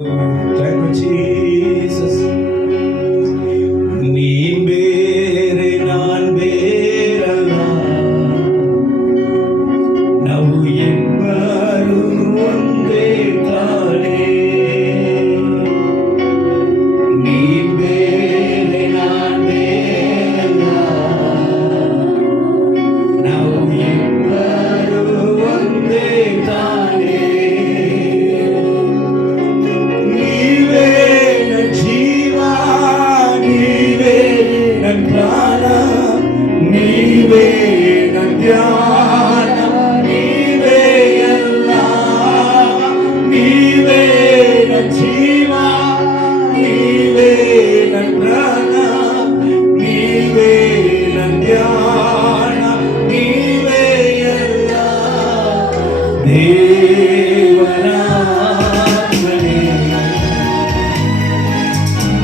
Thank you, Jesus. ನೀ ಬೇರೆ ನಾನ್ ಬೇರಲ್ಲ, ನಾವು ಇಬ್ಬರು ಒಂದೇ ತಾನೇ. ನೀ ಬೇರೆ ನಾನ್ ಬೇರಲ್ಲ, ನಾವು ಇಬ್ಬರು ಒಂದೇ ತಾನೇ. ನೀವೇ ನನ್ನ ಧ್ಯಾನ, ನೀವೇ ಎಲ್ಲ, ನೀವೇ ನನ್ನ ಜೀವ, ನೀವೇ ನನ್ನ ಪ್ರಾಣ, ನೀವೇ ನನ್ನ ಧ್ಯಾನ, ನೀವೇ ಎಲ್ಲ. ದೇವರ ಮನೆ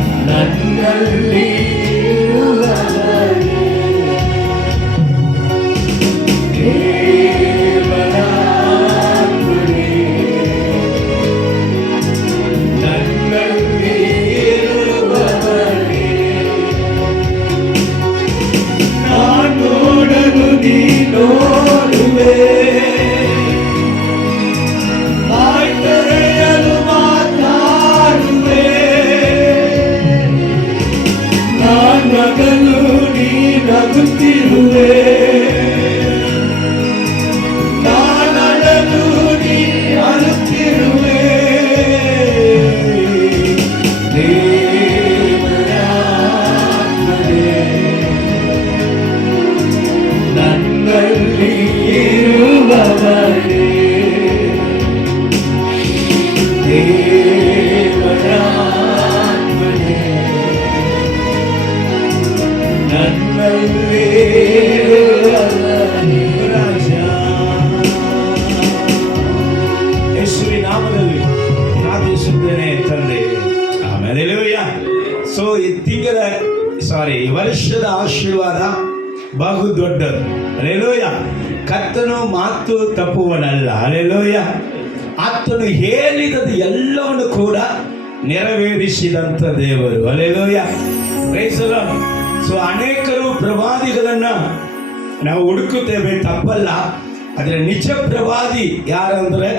ನನ್ನಲ್ಲಿ ನೋಡುವೆ, ಮಾತರೆಯಲು ಮಾತಾಡುವೆ, ನಗಲು ನೀ ನಗುತ್ತಿರುವೆ, ನಾನಳಲು ನೀ ಅಳುತ್ತಿರುವೆ. ನನ್ನಲ್ಲಿ ಇರುವವರೇ ದೇವರ ಆತ್ಮನೇ, ನನ್ನಲ್ಲಿ ಇರುವವರೇ ರಾಜ. ಯೇಸುವಿನ ನಾಮದಲ್ಲಿ ಪ್ರಾರ್ಥಿಸುತ್ತೇನೆ ತಂದೆ, ಆಮೇಲೆ. ಸೊ ಈ ವರ್ಷದ ಆಶೀರ್ವಾದ ಬಹು ದೊಡ್ಡದು. ಹಲ್ಲೆಲೂಯಾ. ಕರ್ತನು ಮಾತು ತಪ್ಪುವನಲ್ಲ. ಹಲ್ಲೆಲೂಯಾ. ಆತನು ಹೇಳಿದದು ಎಲ್ಲವನ್ನು ಕೂಡ ನೆರವೇರಿಸಿದಂಥ ದೇವರು. Hallelujah. Praise the lord. So ಅನೇಕರು ಪ್ರವಾದಿಗಳನ್ನ ನಾವು ಹುಡುಕುತ್ತೇವೆ, ತಪ್ಪಲ್ಲ. ಆದರೆ ನಿಜ ಪ್ರವಾದಿ ಯಾರಂದ್ರೆ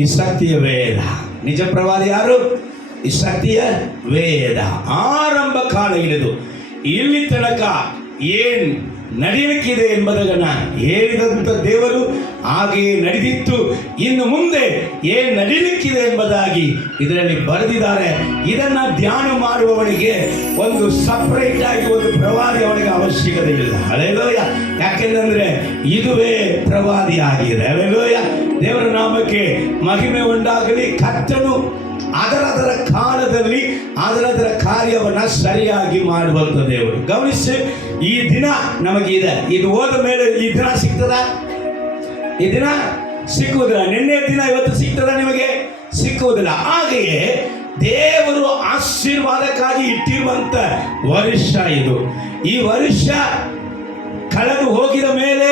ಈ ಸತ್ಯ ವೇದ. ನಿಜ ಪ್ರವಾದಿ ಯಾರು? ಈ ಸತ್ಯ ವೇದ. ಆರಂಭ ಕಾಲ ಹಿಡಿದು ಇಲ್ಲಿ ತನಕ ಏನ್ ನಡೆಯಲಿಕ್ಕಿದೆ ಎಂಬುದನ್ನ ಹೇಳಿದಂಥ ದೇವರು ಹಾಗೆಯೇ ನಡೆದಿತ್ತು. ಇನ್ನು ಮುಂದೆ ಏನು ನಡೀಲಿಕ್ಕಿದೆ ಎಂಬುದಾಗಿ ಇದರಲ್ಲಿ ಬರೆದಿದ್ದಾರೆ. ಇದನ್ನ ಧ್ಯಾನ ಮಾಡುವವನಿಗೆ ಒಂದು ಸಪರೇಟ್ ಆಗಿ ಒಂದು ಪ್ರವಾದಿ ಅವನಿಗೆ ಅವಶ್ಯಕತೆ ಇಲ್ಲ. ಹಲ್ಲೆಲೂಯಾ. ಯಾಕೆಂದ್ರೆ ಇದುವೇ ಪ್ರವಾದಿ ಆಗಿದೆ. ಹಲ್ಲೆಲೂಯಾ. ದೇವರ ನಾಮಕ್ಕೆ ಮಹಿಮೆ ಉಂಟಾಗಲಿ. ಕರ್ತನು ಅದರ ಕಾಲದಲ್ಲಿ ಅದರ ಕಾರ್ಯವನ್ನ ಸರಿಯಾಗಿ ಮಾಡುವಂತ ದೇವರು. ಗಮನಿಸಿ, ಈ ದಿನ ನಮಗಿದೆ. ಇದು ಹೋದ ಮೇಲೆ ಈ ದಿನ ಸಿಗ್ತದ? ಈ ದಿನ ಸಿಕ್ಕುವುದಿಲ್ಲ. ನಿನ್ನೆ ದಿನ ಇವತ್ತು ಸಿಗ್ತದ? ನಿಮಗೆ ಸಿಕ್ಕುವುದಿಲ್ಲ. ಹಾಗೆಯೇ ದೇವರು ಆಶೀರ್ವಾದಕ್ಕಾಗಿ ಇಟ್ಟಿರುವಂತ ವರ್ಷ ಇದು. ಈ ವರ್ಷ ಕಳೆದು ಹೋಗಿದ ಮೇಲೆ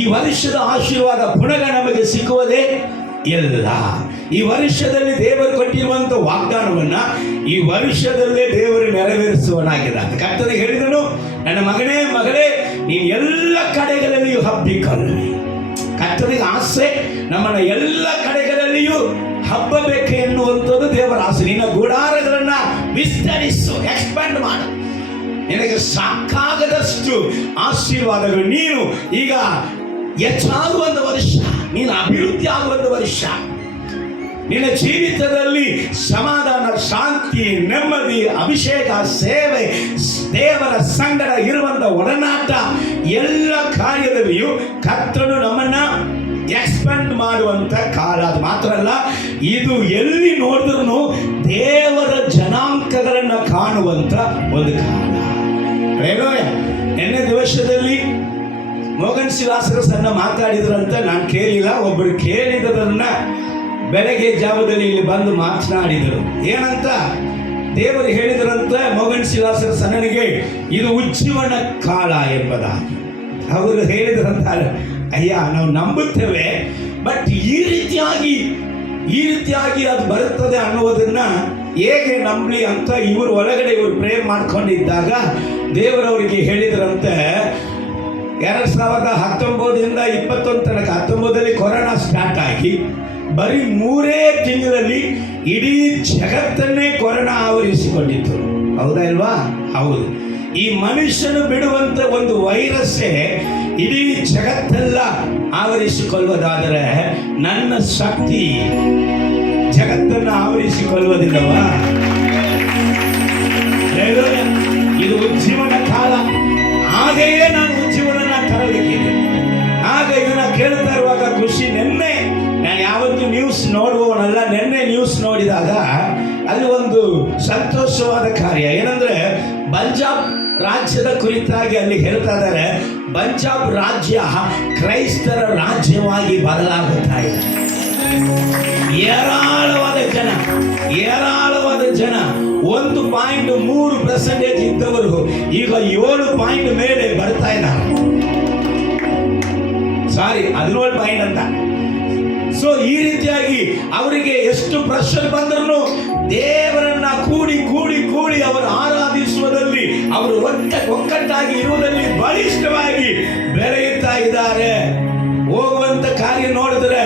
ಈ ವರ್ಷದ ಆಶೀರ್ವಾದ ಪುನಃ ನಮಗೆ ಸಿಕ್ಕುವುದೇ ಇಲ್ಲ. ಈ ವರ್ಷದಲ್ಲಿ ದೇವರು ಕೊಟ್ಟಿರುವಂತ ವಾಗ್ದಾನವನ್ನ ಈ ವರ್ಷದಲ್ಲೇ ದೇವರು ನೆರವೇರಿಸುವನಾಗಿದ್ದಾನೆ. ಕರ್ತನಿಗೆ ಹೇಳಿದನು, ನನ್ನ ಮಗನೇ ಮಗಳೇ, ನೀನು ಎಲ್ಲ ಕಡೆಗಳಲ್ಲಿಯೂ ಹಬ್ಬಿಕೊಳ್ಳಿ. ಕರ್ತನಿಗೆ ಆಸೆ ನಮ್ಮನ್ನ ಎಲ್ಲ ಕಡೆಗಳಲ್ಲಿಯೂ ಹಬ್ಬಬೇಕು ಎನ್ನುವಂಥದ್ದು ದೇವರ ಆಸೆ. ನಿನ್ನ ಗುಡಾರಗಳನ್ನ ವಿಸ್ತರಿಸು, ಎಕ್ಸ್ಪ್ಯಾಂಡ್ ಮಾಡು. ನಿನಗೆ ಸಾಕಾಗದಷ್ಟು ಆಶೀರ್ವಾದಗಳು. ನೀನು ಈಗ ಹೆಚ್ಚಾಗುವಂತ ವರ್ಷ, ನೀನು ಅಭಿವೃದ್ಧಿ ಆಗುವಂತ ವರ್ಷ. ನಿನ್ನ ಜೀವಿತದಲ್ಲಿ ಸಮಾಧಾನ, ಶಾಂತಿ, ನೆಮ್ಮದಿ, ಅಭಿಷೇಕ, ಸೇವೆ, ದೇವರ ಸಂಗಡ ಇರುವಂತ ಒಡನಾಟ, ಎಲ್ಲ ಕಾರ್ಯದಲ್ಲಿಯೂ ಕರ್ತನು ನಮ್ಮನ್ನ ಎಕ್ಸ್ಪೆಂಡ್ ಮಾಡುವಂತ ಕಾಲ. ಅದು ಮಾತ್ರ ಅಲ್ಲ, ಇದು ಎಲ್ಲಿ ನೋಡಿದ್ರು ದೇವರ ಜನಾಂಗಗಳನ್ನ ಕಾಣುವಂತ ಒಂದು ಕಾಲ. ನಿನ್ನೆ ದಿವಸದಲ್ಲಿ ಮೋಗನ್ ಶಿವಾಸರು ಸಣ್ಣ ಮಾತಾಡಿದ್ರಂತ ನಾನು ಕೇಳಿಲ್ಲ. ಒಬ್ಬರು ಕೇಳಿದದನ್ನ ಬೆಳಗ್ಗೆ ಜಾವದಲ್ಲಿ ಇಲ್ಲಿ ಬಂದು ಮಾತನಾಡಿದರು. ಏನಂತ ದೇವರು ಹೇಳಿದರಂತ ಮೋಗನ್ ಶಿವಾಸರ ಸಣ್ಣನಿಗೆ, ಇದು ಉಜ್ಜೀವನ ಕಾಲ ಎಂಬುದಾಗಿ. ಅವರು ಹೇಳಿದ್ರಂತ, ಅಯ್ಯ ನಾವು ನಂಬುತ್ತೇವೆ, ಬಟ್ ಈ ರೀತಿಯಾಗಿ ಈ ರೀತಿಯಾಗಿ ಅದು ಬರುತ್ತದೆ ಅನ್ನುವುದನ್ನ ಹೇಗೆ ನಂಬಲಿ ಅಂತ ಇವರು ಒಳಗಡೆ ಇವರು ಪ್ರೇ ಮಾಡ್ಕೊಂಡಿದ್ದಾಗ ದೇವರವರಿಗೆ ಹೇಳಿದ್ರಂತೆ. 2019ರಿಂದ 21 ತನಕ 19ರಲ್ಲಿ ಕೊರೋನಾ ಸ್ಟಾರ್ಟ್ ಆಗಿ ಬರೀ 3 ತಿಂಗಳಲ್ಲಿ ಇಡೀ ಜಗತ್ತನ್ನೇ ಕೊರೋನಾ ಆವರಿಸಿಕೊಂಡಿತ್ತು. ಹೌದಾ ಇಲ್ವಾ? ಹೌದು. ಈ ಮನುಷ್ಯನು ಬಿಡುವಂತ ಒಂದು ವೈರಸ್ಸೇ ಇಡೀ ಜಗತ್ತೆಲ್ಲ ಆವರಿಸಿಕೊಳ್ಳುವುದಾದರೆ ನನ್ನ ಶಕ್ತಿ ಜಗತ್ತನ್ನು ಆವರಿಸಿಕೊಳ್ಳುವುದಿಲ್ಲವಾ? ಇದು ಉಜ್ಜೀವನ ಕಾಲ. ಹಾಗೆಯೇ ನಾನು ಉಜ್ಜೀವನ ತರಲಿಕ್ಕಿದೆ. ಆಗ ಇದನ್ನ ಕೇಳ್ತಾ ಇರುವಾಗ ಖುಷಿ. ನಿನ್ನೆ ನಾನು ಯಾವತ್ತೂ ನ್ಯೂಸ್ ನೋಡುವವನಲ್ಲ, ನಿನ್ನೆ ನ್ಯೂಸ್ ನೋಡಿದಾಗ ಅಲ್ಲಿ ಒಂದು ಸಂತೋಷವಾದ ಕಾರ್ಯ ಏನಂದ್ರೆ, ಪಂಜಾಬ್ ರಾಜ್ಯದ ಕುರಿತಾಗಿ ಅಲ್ಲಿ ಹೇಳ್ತಾ ಇದ್ದಾರೆ. ಪಂಜಾಬ್ ರಾಜ್ಯ ಕ್ರೈಸ್ತರ ರಾಜ್ಯವಾಗಿ ಬದಲಾಗುತ್ತಾ ಇದೆ. ಏರಾಳವಾದ ಜನ 1.3% ಇದ್ದವರು ಈಗ 7 ಮೇಲೆ ಬರ್ತಾ ಇದ್ದಾರೆ. ಸಾರಿ, 17 ಅಂತ. ಸೊ ಈ ರೀತಿಯಾಗಿ ಅವರಿಗೆ ಎಷ್ಟು ಪ್ರೆಷರ್ ಬಂದರೂ ದೇವರನ್ನ ಕೂಡಿ ಕೂಡಿ ಕೂಡಿ ಅವರು ಆರಾಧಿಸುವುದರಲ್ಲಿ, ಅವರು ಒಕ್ಕಟ್ಟಾಗಿ ಇರುವುದರಲ್ಲಿ ಬಲಿಷ್ಠವಾಗಿ ಬೆಳೆಯುತ್ತಾ ಇದ್ದಾರೆ. ಹೋಗುವಂತ ಕಾರ್ಯ ನೋಡಿದ್ರೆ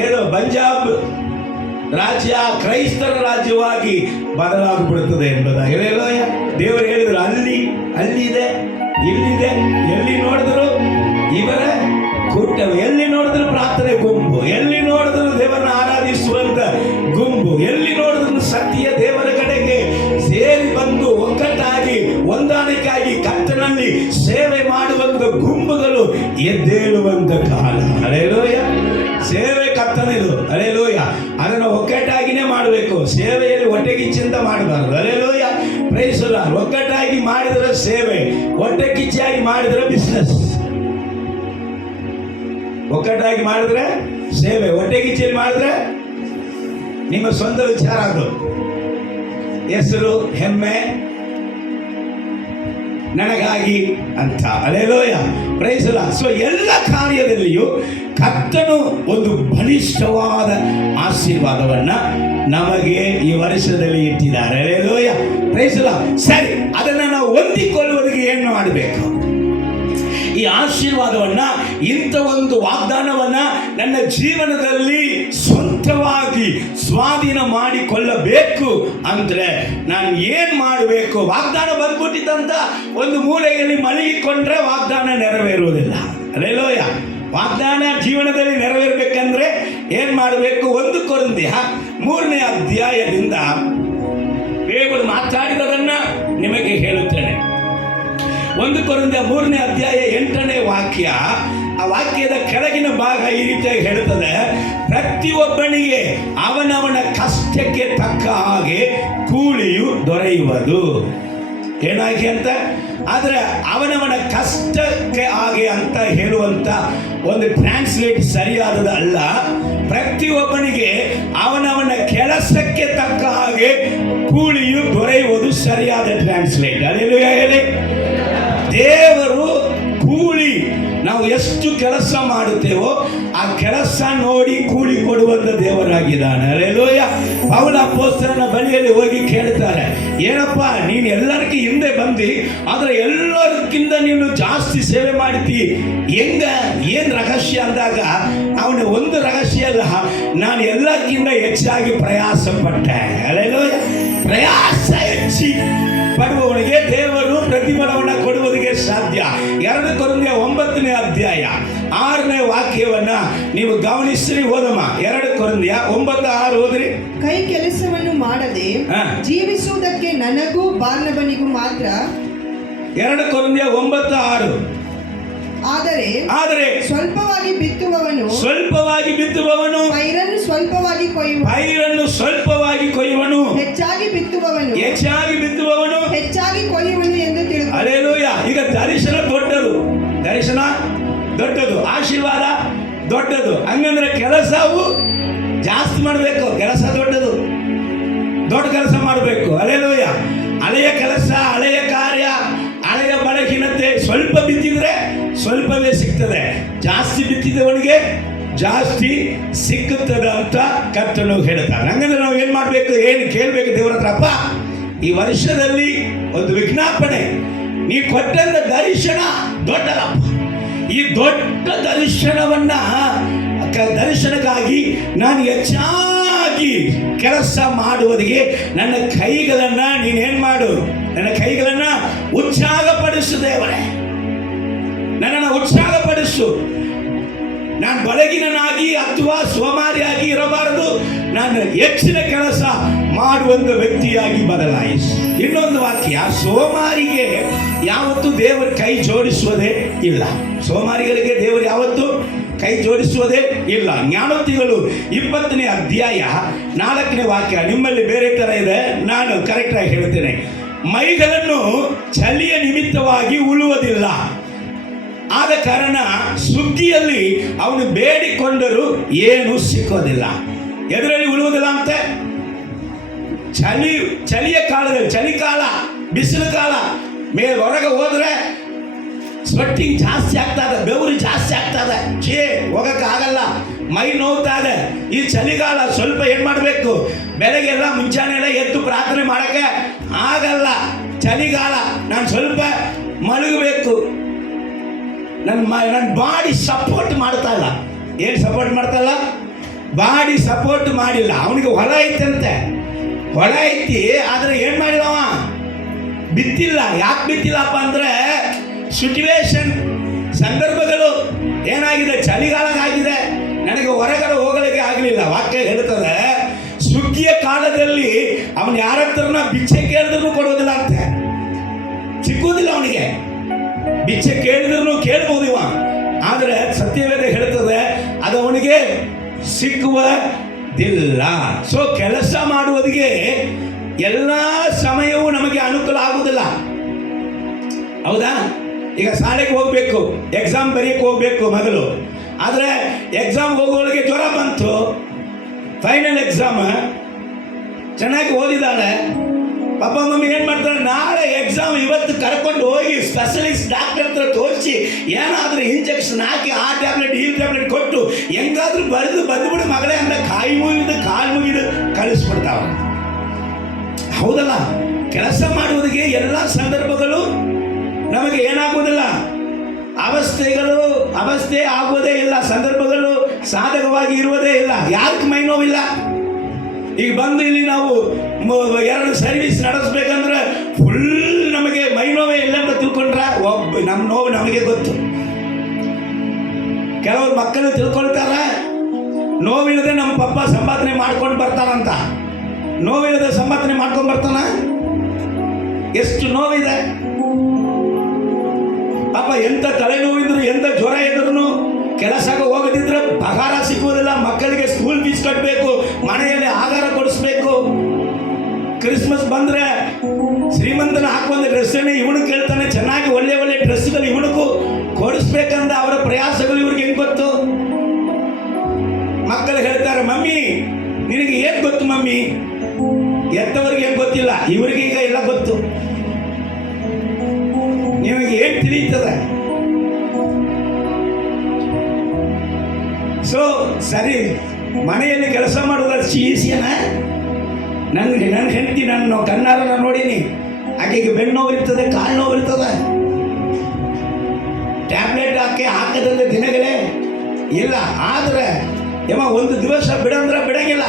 ಏನು, ಪಂಜಾಬ್ ರಾಜ್ಯ ಕ್ರೈಸ್ತರ ರಾಜ್ಯವಾಗಿ ಬದಲಾಗ್ಬಿಡುತ್ತದೆ ಎಂಬುದಾಗಿ ದೇವರು ಹೇಳಿದರು. ಅಲ್ಲಿದೆ, ಇಲ್ಲಿದೆ, ಎಲ್ಲಿ ನೋಡಿದ್ರು ಇವರ ಕೂಟವು, ಎಲ್ಲಿ ನೋಡಿದ್ರು ಪ್ರಾರ್ಥನೆ ಗುಂಪು, ಎಲ್ಲಿ ನೋಡಿದ್ರು ದೇವರನ್ನ ಆರಾಧಿಸುವಂತ ಗುಂಪು, ಎಲ್ಲಿ ನೋಡಿದ್ರು ಸತ್ಯ ದೇವರ ಕಡೆಗೆ ಸೇರಿ ಬಂದು ಒಕ್ಕಟ್ಟಾಗಿ ಹೊಂದಾಣಿಕೆಯಾಗಿ ಕರ್ತನಲ್ಲಿ ಸೇವೆ ಮಾಡುವಂತ ಗುಂಪುಗಳು ಎದ್ದೇಳುವಂತ ಕಾಲ. ಹಲ್ಲೆಲೂಯಾ. ಸೇವೆ ಕರ್ತನಿದು. ಹಲ್ಲೆಲೂಯಾ. ಅದನ್ನು ಒಕ್ಕಟ್ಟಾಗಿನೇ ಮಾಡಬೇಕು. ಸೇವೆಯಲ್ಲಿ ಹೊಟ್ಟೆಗಿಚ್ಚಿಂತ ಮಾಡಬಾರದು. ಹಲ್ಲೆಲೂಯಾ. Praise the lord. ಒಕ್ಕಟ್ಟಾಗಿ ಮಾಡಿದರೆ ಸೇವೆ, ಹೊಟ್ಟೆಕಿಚ್ಚಾಗಿ ಮಾಡಿದರೆ ಬಿಸ್ನೆಸ್. ಒಕ್ಕಟ್ಟಾಗಿ ಮಾಡಿದ್ರೆ ಸೇವೆ, ಹೊಟ್ಟೆಗಿಚ್ಚಿಯಲ್ಲಿ ಮಾಡಿದ್ರೆ ನಿಮ್ಮ ಸ್ವಂತ ವಿಚಾರ. ಅದು ಹೆಸರು, ಹೆಮ್ಮೆ ನನಗಾಗಿ ಅಂತ. Hallelujah. Praise the lord. So ಎಲ್ಲ ಕಾರ್ಯದಲ್ಲಿಯೂ ಕರ್ತನು ಒಂದು ಬಲಿಷ್ಠವಾದ ಆಶೀರ್ವಾದವನ್ನ ನಮಗೆ ಈ ವರ್ಷದಲ್ಲಿ ಇಟ್ಟಿದ್ದಾರೆ. ಹಲ್ಲೆಲೂಯಾ. Praise the lord. ಸರಿ, ಅದನ್ನು ನಾವು ಹೊಂದಿಕೊಳ್ಳುವುದಕ್ಕೆ ಏನು ಮಾಡಬೇಕು? ಈ ಆಶೀರ್ವಾದವನ್ನ, ಇಂಥ ಒಂದು ವಾಗ್ದಾನವನ್ನ ನನ್ನ ಜೀವನದಲ್ಲಿ ಸ್ವಂತವಾಗಿ ಸ್ವಾಧೀನ ಮಾಡಿಕೊಳ್ಳಬೇಕು ಅಂದ್ರೆ ನಾನು ಏನ್ ಮಾಡಬೇಕು? ವಾಗ್ದಾನ ಬಂದ್ಬಿಟ್ಟಿದ್ದಂತ ಒಂದು ಮೂಲೆಯಲ್ಲಿ ಮಲಗಿಕೊಂಡ್ರೆ ವಾಗ್ದಾನ ನೆರವೇರುವುದಿಲ್ಲ. ಹಲ್ಲೆಲೂಯಾ. ವಾಗ್ದಾನ ಜೀವನದಲ್ಲಿ ನೆರವೇರಬೇಕಂದ್ರೆ ಏನ್ ಮಾಡಬೇಕು? 1 ಕೊರಿಂಥಿಯ 3ನೇ ಅಧ್ಯಾಯದಿಂದ ದೇವರು ಮಾತಾಡಿದದನ್ನ ನಿಮಗೆ ಹೇಳುತ್ತೇನೆ. 1 ಕೊರಿಂಥಿಯ 3ನೇ ಅಧ್ಯಾಯ 8ನೇ ವಾಕ್ಯ. ಆ ವಾಕ್ಯದ ಕೆಳಗಿನ ಭಾಗ ಈ ರೀತಿಯಾಗಿ ಹೇಳುತ್ತದೆ, ಪ್ರತಿಯೊಬ್ಬನಿಗೆ ಅವನವನ ಕಷ್ಟಕ್ಕೆ ತಕ್ಕ ಹಾಗೆ ಕೂಲಿಯು ದೊರೆಯುವುದು. ಏನಾಗಿ ಅಂತ ಆದರೆ ಅವನವನ ಕಷ್ಟಕ್ಕೆ ಹಾಗೆ ಅಂತ ಹೇಳುವಂತ ಒಂದು ಟ್ರಾನ್ಸ್ಲೇಟ್ ಸರಿಯಾದದ ಅಲ್ಲ. ಪ್ರತಿಯೊಬ್ಬನಿಗೆ ಅವನವನ ಕೆಲಸಕ್ಕೆ ತಕ್ಕ ಹಾಗೆ ಕೂಲಿಯು ದೊರೆಯುವುದು ಸರಿಯಾದ ಟ್ರಾನ್ಸ್ಲೇಟ್. ಹಲ್ಲೆಲೂಯಾ ಹೇಳಿ. ದೇವರು ಕೂಲಿ, ನಾವು ಎಷ್ಟು ಕೆಲಸ ಮಾಡುತ್ತೇವೋ ಆ ಕೆಲಸ ನೋಡಿ ಕೂಲಿ ಕೊಡುವಂತ ದೇವರಾಗಿದ್ದಾನೆ. ಹಲ್ಲೆಲೂಯಾ. ಪೌಲ ಅಪೊಸ್ತಲನ ಬಳಿಯಲ್ಲಿ ಹೋಗಿ ಕೇಳ್ತಾರೆ, ಏನಪ್ಪ ನೀನು ಎಲ್ಲರಿಗೂ ಹಿಂದೆ ಬಂದು ಆದ್ರೆ ಎಲ್ಲರಿಗಿಂತ ನೀನು ಜಾಸ್ತಿ ಸೇವೆ ಮಾಡ್ತಿ, ಹೆಂಗ, ಏನ್ ರಹಸ್ಯ ಅಂದಾಗ ಅವನು ಒಂದು ರಹಸ್ಯ ಅಲ್ಲ, ನಾನು ಎಲ್ಲಕ್ಕಿಂತ ಹೆಚ್ಚಾಗಿ ಪ್ರಯಾಸ ಪಟ್ಟೆ. ಹಲ್ಲೆಲೂಯಾ. ಪ್ರಯಾಸ ಹೆಚ್ಚಿ ಪಡುವವನಿಗೆ ದೇವರು ಪ್ರತಿಫಲವನ್ನು ಕೊಡುವುದಕ್ಕೆ ಸಾಧ್ಯ. 2 ಕೊರಿಂಥಿಯ 9ನೇ ಅಧ್ಯಾಯ 6ನೇ ವಾಕ್ಯವನ್ನ ನೀವು ಗಮನಿಸಿ ಓದಮ್ಮ. 2 ಕೊರಿಂಥಿಯ 9:6 ಓದ್ರಿ. ಕೈ ಕೆಲಸವನ್ನು ಮಾಡದೆ ಜೀವಿಸುವುದಕ್ಕೆ ನನಗೂ ಬಾರ್ನಬನಿಗೂ ಮಾತ್ರ. 2 ಕೊರಿಂಥಿಯ 9:6. ಆದರೆ ಸ್ವಲ್ಪವಾಗಿ ಬಿತ್ತುವವನು ಪೈರನ್ನು ಸ್ವಲ್ಪವಾಗಿ ಕೊಯ್ಯುವನು, ಹೆಚ್ಚಾಗಿ ಬಿತ್ತುವವನು ಹೆಚ್ಚಾಗಿ ಕೊಯ್ಯುವನು ಎಂದು ತಿಳಿದು. ಹಲ್ಲೆಲೂಯಾ. ಈಗ ದರ್ಶನ ದೊಡ್ಡದು, ಆಶೀರ್ವಾದ ದೊಡ್ಡದು. ಹಂಗಂದ್ರೆ ಕೆಲಸವು ಜಾಸ್ತಿ ಮಾಡಬೇಕು. ಕೆಲಸ ದೊಡ್ಡ ಕೆಲಸ ಮಾಡಬೇಕು. ಹಲ್ಲೆಲೂಯಾ. ಹಳೆಯ ಕೆಲಸ, ಹಳೆಯ ಕಾರ್ಯ, ಹಳೆಯ ಬಲಹೀನತೆ ಸ್ವಲ್ಪ ಬಿತ್ತಿದ್ರೆ ಸ್ವಲ್ಪವೇ ಸಿಗ್ತದೆ. ಜಾಸ್ತಿ ಬಿತ್ತಿದವನಿಗೆ ಜಾಸ್ತಿ ಸಿಕ್ಕುತ್ತದೆ ಅಂತ ಕರ್ತನು ಹೇಳ್ತಾರೆ. ಹಂಗಂದ್ರೆ ನಾವು ಏನ್ ಮಾಡ್ಬೇಕು, ಏನು ಕೇಳ್ಬೇಕು ದೇವರ ಹತ್ರ? ಅಪ್ಪ, ಈ ವರ್ಷದಲ್ಲಿ ಒಂದು ವಿಜ್ಞಾಪನೆ, ನೀ ಕೊಟ್ಟಂತ ದರ್ಶನ ದೊಡ್ಡದಪ್ಪ. ಈ ದೊಡ್ಡ ದರ್ಶನಕ್ಕಾಗಿ ನಾನು ಹೆಚ್ಚಾಗಿ ಕೆಲಸ ಮಾಡುವುದಕ್ಕೆ ನನ್ನ ಕೈಗಳನ್ನ ನೀನೇನ್ ಮಾಡು, ನನ್ನ ಕೈಗಳನ್ನ ಉತ್ಸಾಹಪಡಿಸು ದೇವರೇ, ನನ್ನನ್ನು ಉತ್ಸಾಹಪಡಿಸು. ನಾನು ಬಡಗಿನಾಗಿ ಅಥವಾ ಸೋಮಾರಿಯಾಗಿ ಇರಬಾರದು, ನಾನು ಹೆಚ್ಚಿನ ಕೆಲಸ ಮಾಡುವಂತ ವ್ಯಕ್ತಿಯಾಗಿ ಬದಲಾಯಿಸು. ಇನ್ನೊಂದು ವಾಕ್ಯ, ಸೋಮಾರಿಗೆ ಯಾವತ್ತೂ ದೇವರು ಕೈ ಜೋಡಿಸುವುದೇ ಇಲ್ಲ. ಸೋಮಾರಿಗಳಿಗೆ ದೇವರು ಯಾವತ್ತೂ ಕೈ ಜೋಡಿಸುವುದೇ ಇಲ್ಲ. ಜ್ಞಾನೋಕ್ತಿಗಳು 20ನೇ ಅಧ್ಯಾಯ 4ನೇ ವಾಕ್ಯ ನಿಮ್ಮಲ್ಲಿ ಬೇರೆ ತರ ಇದೆ, ನಾನು ಕರೆಕ್ಟಾಗಿ ಹೇಳ್ತೇನೆ. ಮೈಗಳನ್ನು ಚಳಿಯ ನಿಮಿತ್ತವಾಗಿ ಉಳುವುದಿಲ್ಲ, ಆದ ಕಾರಣ ಸುಗ್ಗಿಯಲ್ಲಿ ಅವನು ಬೇಡಿಕೊಂಡರೂ ಏನು ಸಿಕ್ಕೋದಿಲ್ಲ. ಎದರಲ್ಲಿ ಉಳುವುದಿಲ್ಲ ಅಂತೆ? ಚಳಿಯ ಕಾಲದಲ್ಲಿ, ಚಳಿಕಾಲ, ಬಿಸಿಲು ಕಾಲ, ಹೊರಗೆ ಹೋದ್ರೆ ಸ್ವೆಟ್ಟಿಂಗ್ ಜಾಸ್ತಿ ಆಗ್ತದೆ, ಬೆವರು ಜಾಸ್ತಿ ಆಗ್ತದೆ, ಹೋಗಕ್ಕೆ ಆಗಲ್ಲ, ಮೈ ನೋವ್ತಾ ಇದೆ. ಈ ಚಳಿಗಾಲ ಸ್ವಲ್ಪ ಏನ್ ಮಾಡಬೇಕು, ಬೆಳಗ್ಗೆಲ್ಲ ಮುಂಚಾನೆ ಎಲ್ಲ ಎದ್ದು ಪ್ರಾರ್ಥನೆ ಮಾಡಕ್ಕೆ ಆಗಲ್ಲ. ಚಳಿಗಾಲ ನಾನು ಸ್ವಲ್ಪ ಮಲಗಬೇಕು, ನನ್ನ ಬಾಡಿ ಸಪೋರ್ಟ್ ಮಾಡ್ತಾ ಇಲ್ಲ. ಏನು ಸಪೋರ್ಟ್ ಮಾಡ್ತಾ ಇಲ್ಲ? ಬಾಡಿ ಸಪೋರ್ಟ್ ಮಾಡಿಲ್ಲ. ಅವನಿಗೆ ಹೊಲ ಐತಂತೆ, ಹೊಲ ಐತಿ, ಆದ್ರೆ ಏನ್ ಮಾಡಿದವ? ಬಿತ್ತಿಲ್ಲ. ಯಾಕೆ ಬಿತ್ತಿಲ್ಲಪ್ಪ ಅಂದ್ರೆ ಸಿಚುವೇಶನ್, ಸಂದರ್ಭಗಳು ಏನಾಗಿದೆ, ಚಳಿಗಾಲ ಆಗಿದೆ, ನನಗೆ ಹೊರಗಡೆ ಹೋಗಲಿಕ್ಕೆ ಆಗಲಿಲ್ಲ. ವಾಕ್ಯ ಹೇಳ್ತದೆ, ಸುಗ್ಗಿಯ ಕಾಲದಲ್ಲಿ ಅವನು ಯಾರ ಹತ್ರನ ಭಿಕ್ಷೆ ಕೇಳಿದ್ರು ಕೊಡೋದಿಲ್ಲ ಅಂತೆ, ಸಿಕ್ಕುವುದಿಲ್ಲ ಅವನಿಗೆ. ಭಿಕ್ಷೆ ಕೇಳಿದ್ರು ಕೇಳ್ಬೋದು ಇವ, ಆದ್ರೆ ಸತ್ಯವೇದ ಹೇಳ್ತದೆ ಅದು ಅವನಿಗೆ ಸಿಕ್ಕುವುದಿಲ್ಲ. ಸೊ ಕೆಲಸ ಮಾಡುವುದಿಗೆ ಎಲ್ಲ ಸಮಯವೂ ನಮಗೆ ಅನುಕೂಲ ಆಗುವುದಿಲ್ಲ, ಹೌದಾ? ಈಗ ಶಾಲೆಗೆ ಹೋಗ್ಬೇಕು, ಎಕ್ಸಾಮ್ ಬರೆಯಕ್ಕೆ ಹೋಗ್ಬೇಕು ಮಗಳು, ಆದ್ರೆ ಎಕ್ಸಾಮ್ ಹೋಗೋಳಿಗೆ ಜ್ವರ ಬಂತು, ಫೈನಲ್ ಎಕ್ಸಾಮ್ ಚೆನ್ನಾಗಿ ಓದಿದಾಳೆ, ಪಾಪ ಮಮ್ಮಿ ಏನ್ ಮಾಡ್ತಾರೆ, ನಾಳೆ ಎಕ್ಸಾಮ್ ಇವತ್ತು ಕರ್ಕೊಂಡು ಹೋಗಿ ಸ್ಪೆಷಲಿಸ್ಟ್ ಡಾಕ್ಟರ್ ಹತ್ರ ತೋರಿಸಿ ಏನಾದ್ರೂ ಇಂಜೆಕ್ಷನ್ ಹಾಕಿ ಆ ಟ್ಯಾಬ್ಲೆಟ್ ಈ ಟ್ಯಾಬ್ಲೆಟ್ ಕೊಟ್ಟು ಹೆಂಗಾದ್ರೂ ಬರೆದು ಬಂದ್ಬಿಡು ಮಗಳೇ ಅಂತ ಕಾಯಿ ಮುಗಿದು ಕಾಲು ಮುಗಿದು ಕಳಿಸ್ಬಿಡ್ತಾವ. ಹೌದಲ್ಲ? ಕೆಲಸ ಮಾಡುವುದಕ್ಕೆ ಎಲ್ಲ ಸಂದರ್ಭಗಳು ನಮಗೆ ಏನಾಗುವುದಿಲ್ಲ, ಅವಸ್ಥೆ ಆಗುವುದೇ ಇಲ್ಲ, ಸಂದರ್ಭಗಳು ಸಾಧಕವಾಗಿ ಇರುವುದೇ ಇಲ್ಲ. ಯಾಕೆ ಮೈ ನೋವಿಲ್ಲ? ಈಗ ಬಂದು ಇಲ್ಲಿ ನಾವು 2 ಸರ್ವಿಸ್ ನಡೆಸ್ಬೇಕಂದ್ರೆ ಫುಲ್ ನಮಗೆ ಮೈ ನೋವೇ ಇಲ್ಲ ಅಂತ ತಿಳ್ಕೊಂಡ್ರೆ ನಮ್ಮ ನೋವು ನಮಗೆ ಗೊತ್ತು. ಕೆಲವರು ಮಕ್ಕಳು ತಿಳ್ಕೊಳ್ತಾರೆ ನೋವಿಲ್ಲದೆ ನಮ್ಮ ಪಪ್ಪ ಸಂಪಾದನೆ ಮಾಡ್ಕೊಂಡು ಬರ್ತಾನಂತ. ನೋವಿಲ್ಲದೆ ಸಂಪಾದನೆ ಮಾಡ್ಕೊಂಡು ಬರ್ತಾನ? ಎಷ್ಟು ನೋವಿದೆ ಪಾಪ. ಎಂತ ತಲೆನೋವಿದ್ರು, ಎಂತ ಜ್ವರ ಇದ್ರು, ಕೆಲಸಕ್ಕೆ ಹೋಗದಿದ್ರೆ ಪಗಾರ ಸಿಗುವುದಿಲ್ಲ, ಮಕ್ಕಳಿಗೆ ಸ್ಕೂಲ್ ಫೀಸ್ ಕಟ್ಟಬೇಕು, ಮನೆಯಲ್ಲಿ ಆಹಾರ ಕೊಡಿಸ್ಬೇಕು. ಕ್ರಿಸ್ಮಸ್ ಬಂದ್ರೆ ಶ್ರೀಮಂತನ ಹಾಕುವಂತ ಡ್ರೆಸ್ ಇವನು ಕೇಳ್ತಾನೆ, ಚೆನ್ನಾಗಿ ಒಳ್ಳೆ ಡ್ರೆಸ್ಗಳು ಇವನಿಗೂ ಕೊಡಿಸ್ಬೇಕಂತ ಅವರ ಪ್ರಯಾಸಗಳು ಇವ್ರಿಗೆ ಹೆಂಗ್ ಗೊತ್ತು? ಮಕ್ಕಳು ಹೇಳ್ತಾರೆ, ಮಮ್ಮಿ ನಿನಗೆ ಏನ್ ಗೊತ್ತು ಮಮ್ಮಿ? ಎತ್ತವರಿಗೆ ಏನ್ ಗೊತ್ತಿಲ್ಲ, ಇವರಿಗೆ ಈಗ ಎಲ್ಲ ಗೊತ್ತು. ನಿಮಗೆ ಏನ್ ತಿಳಿಯುತ್ತದೆ? ಸೊ ಸರಿ, ಮನೆಯಲ್ಲಿ ಕೆಲಸ ಮಾಡೋದು ಈಸಿಯನ? ನನ್ನ ಹೆಂಡತಿ ನನ್ನ ಕಣ್ಣಾರ ನೋಡೀನಿ, ಆಕೆಗೆ ಬೆನ್ನು ನೋವು ಇರ್ತದೆ, ಕಾಲು ನೋವು ಇರ್ತದೆ, ಟ್ಯಾಬ್ಲೆಟ್ ಹಾಕದಂತೆ ದಿನಗಳೇ ಇಲ್ಲ. ಆದ್ರೆ ಒಂದು ದಿವಸ ಬಿಡಂದ್ರೆ ಬಿಡಂಗಿಲ್ಲ.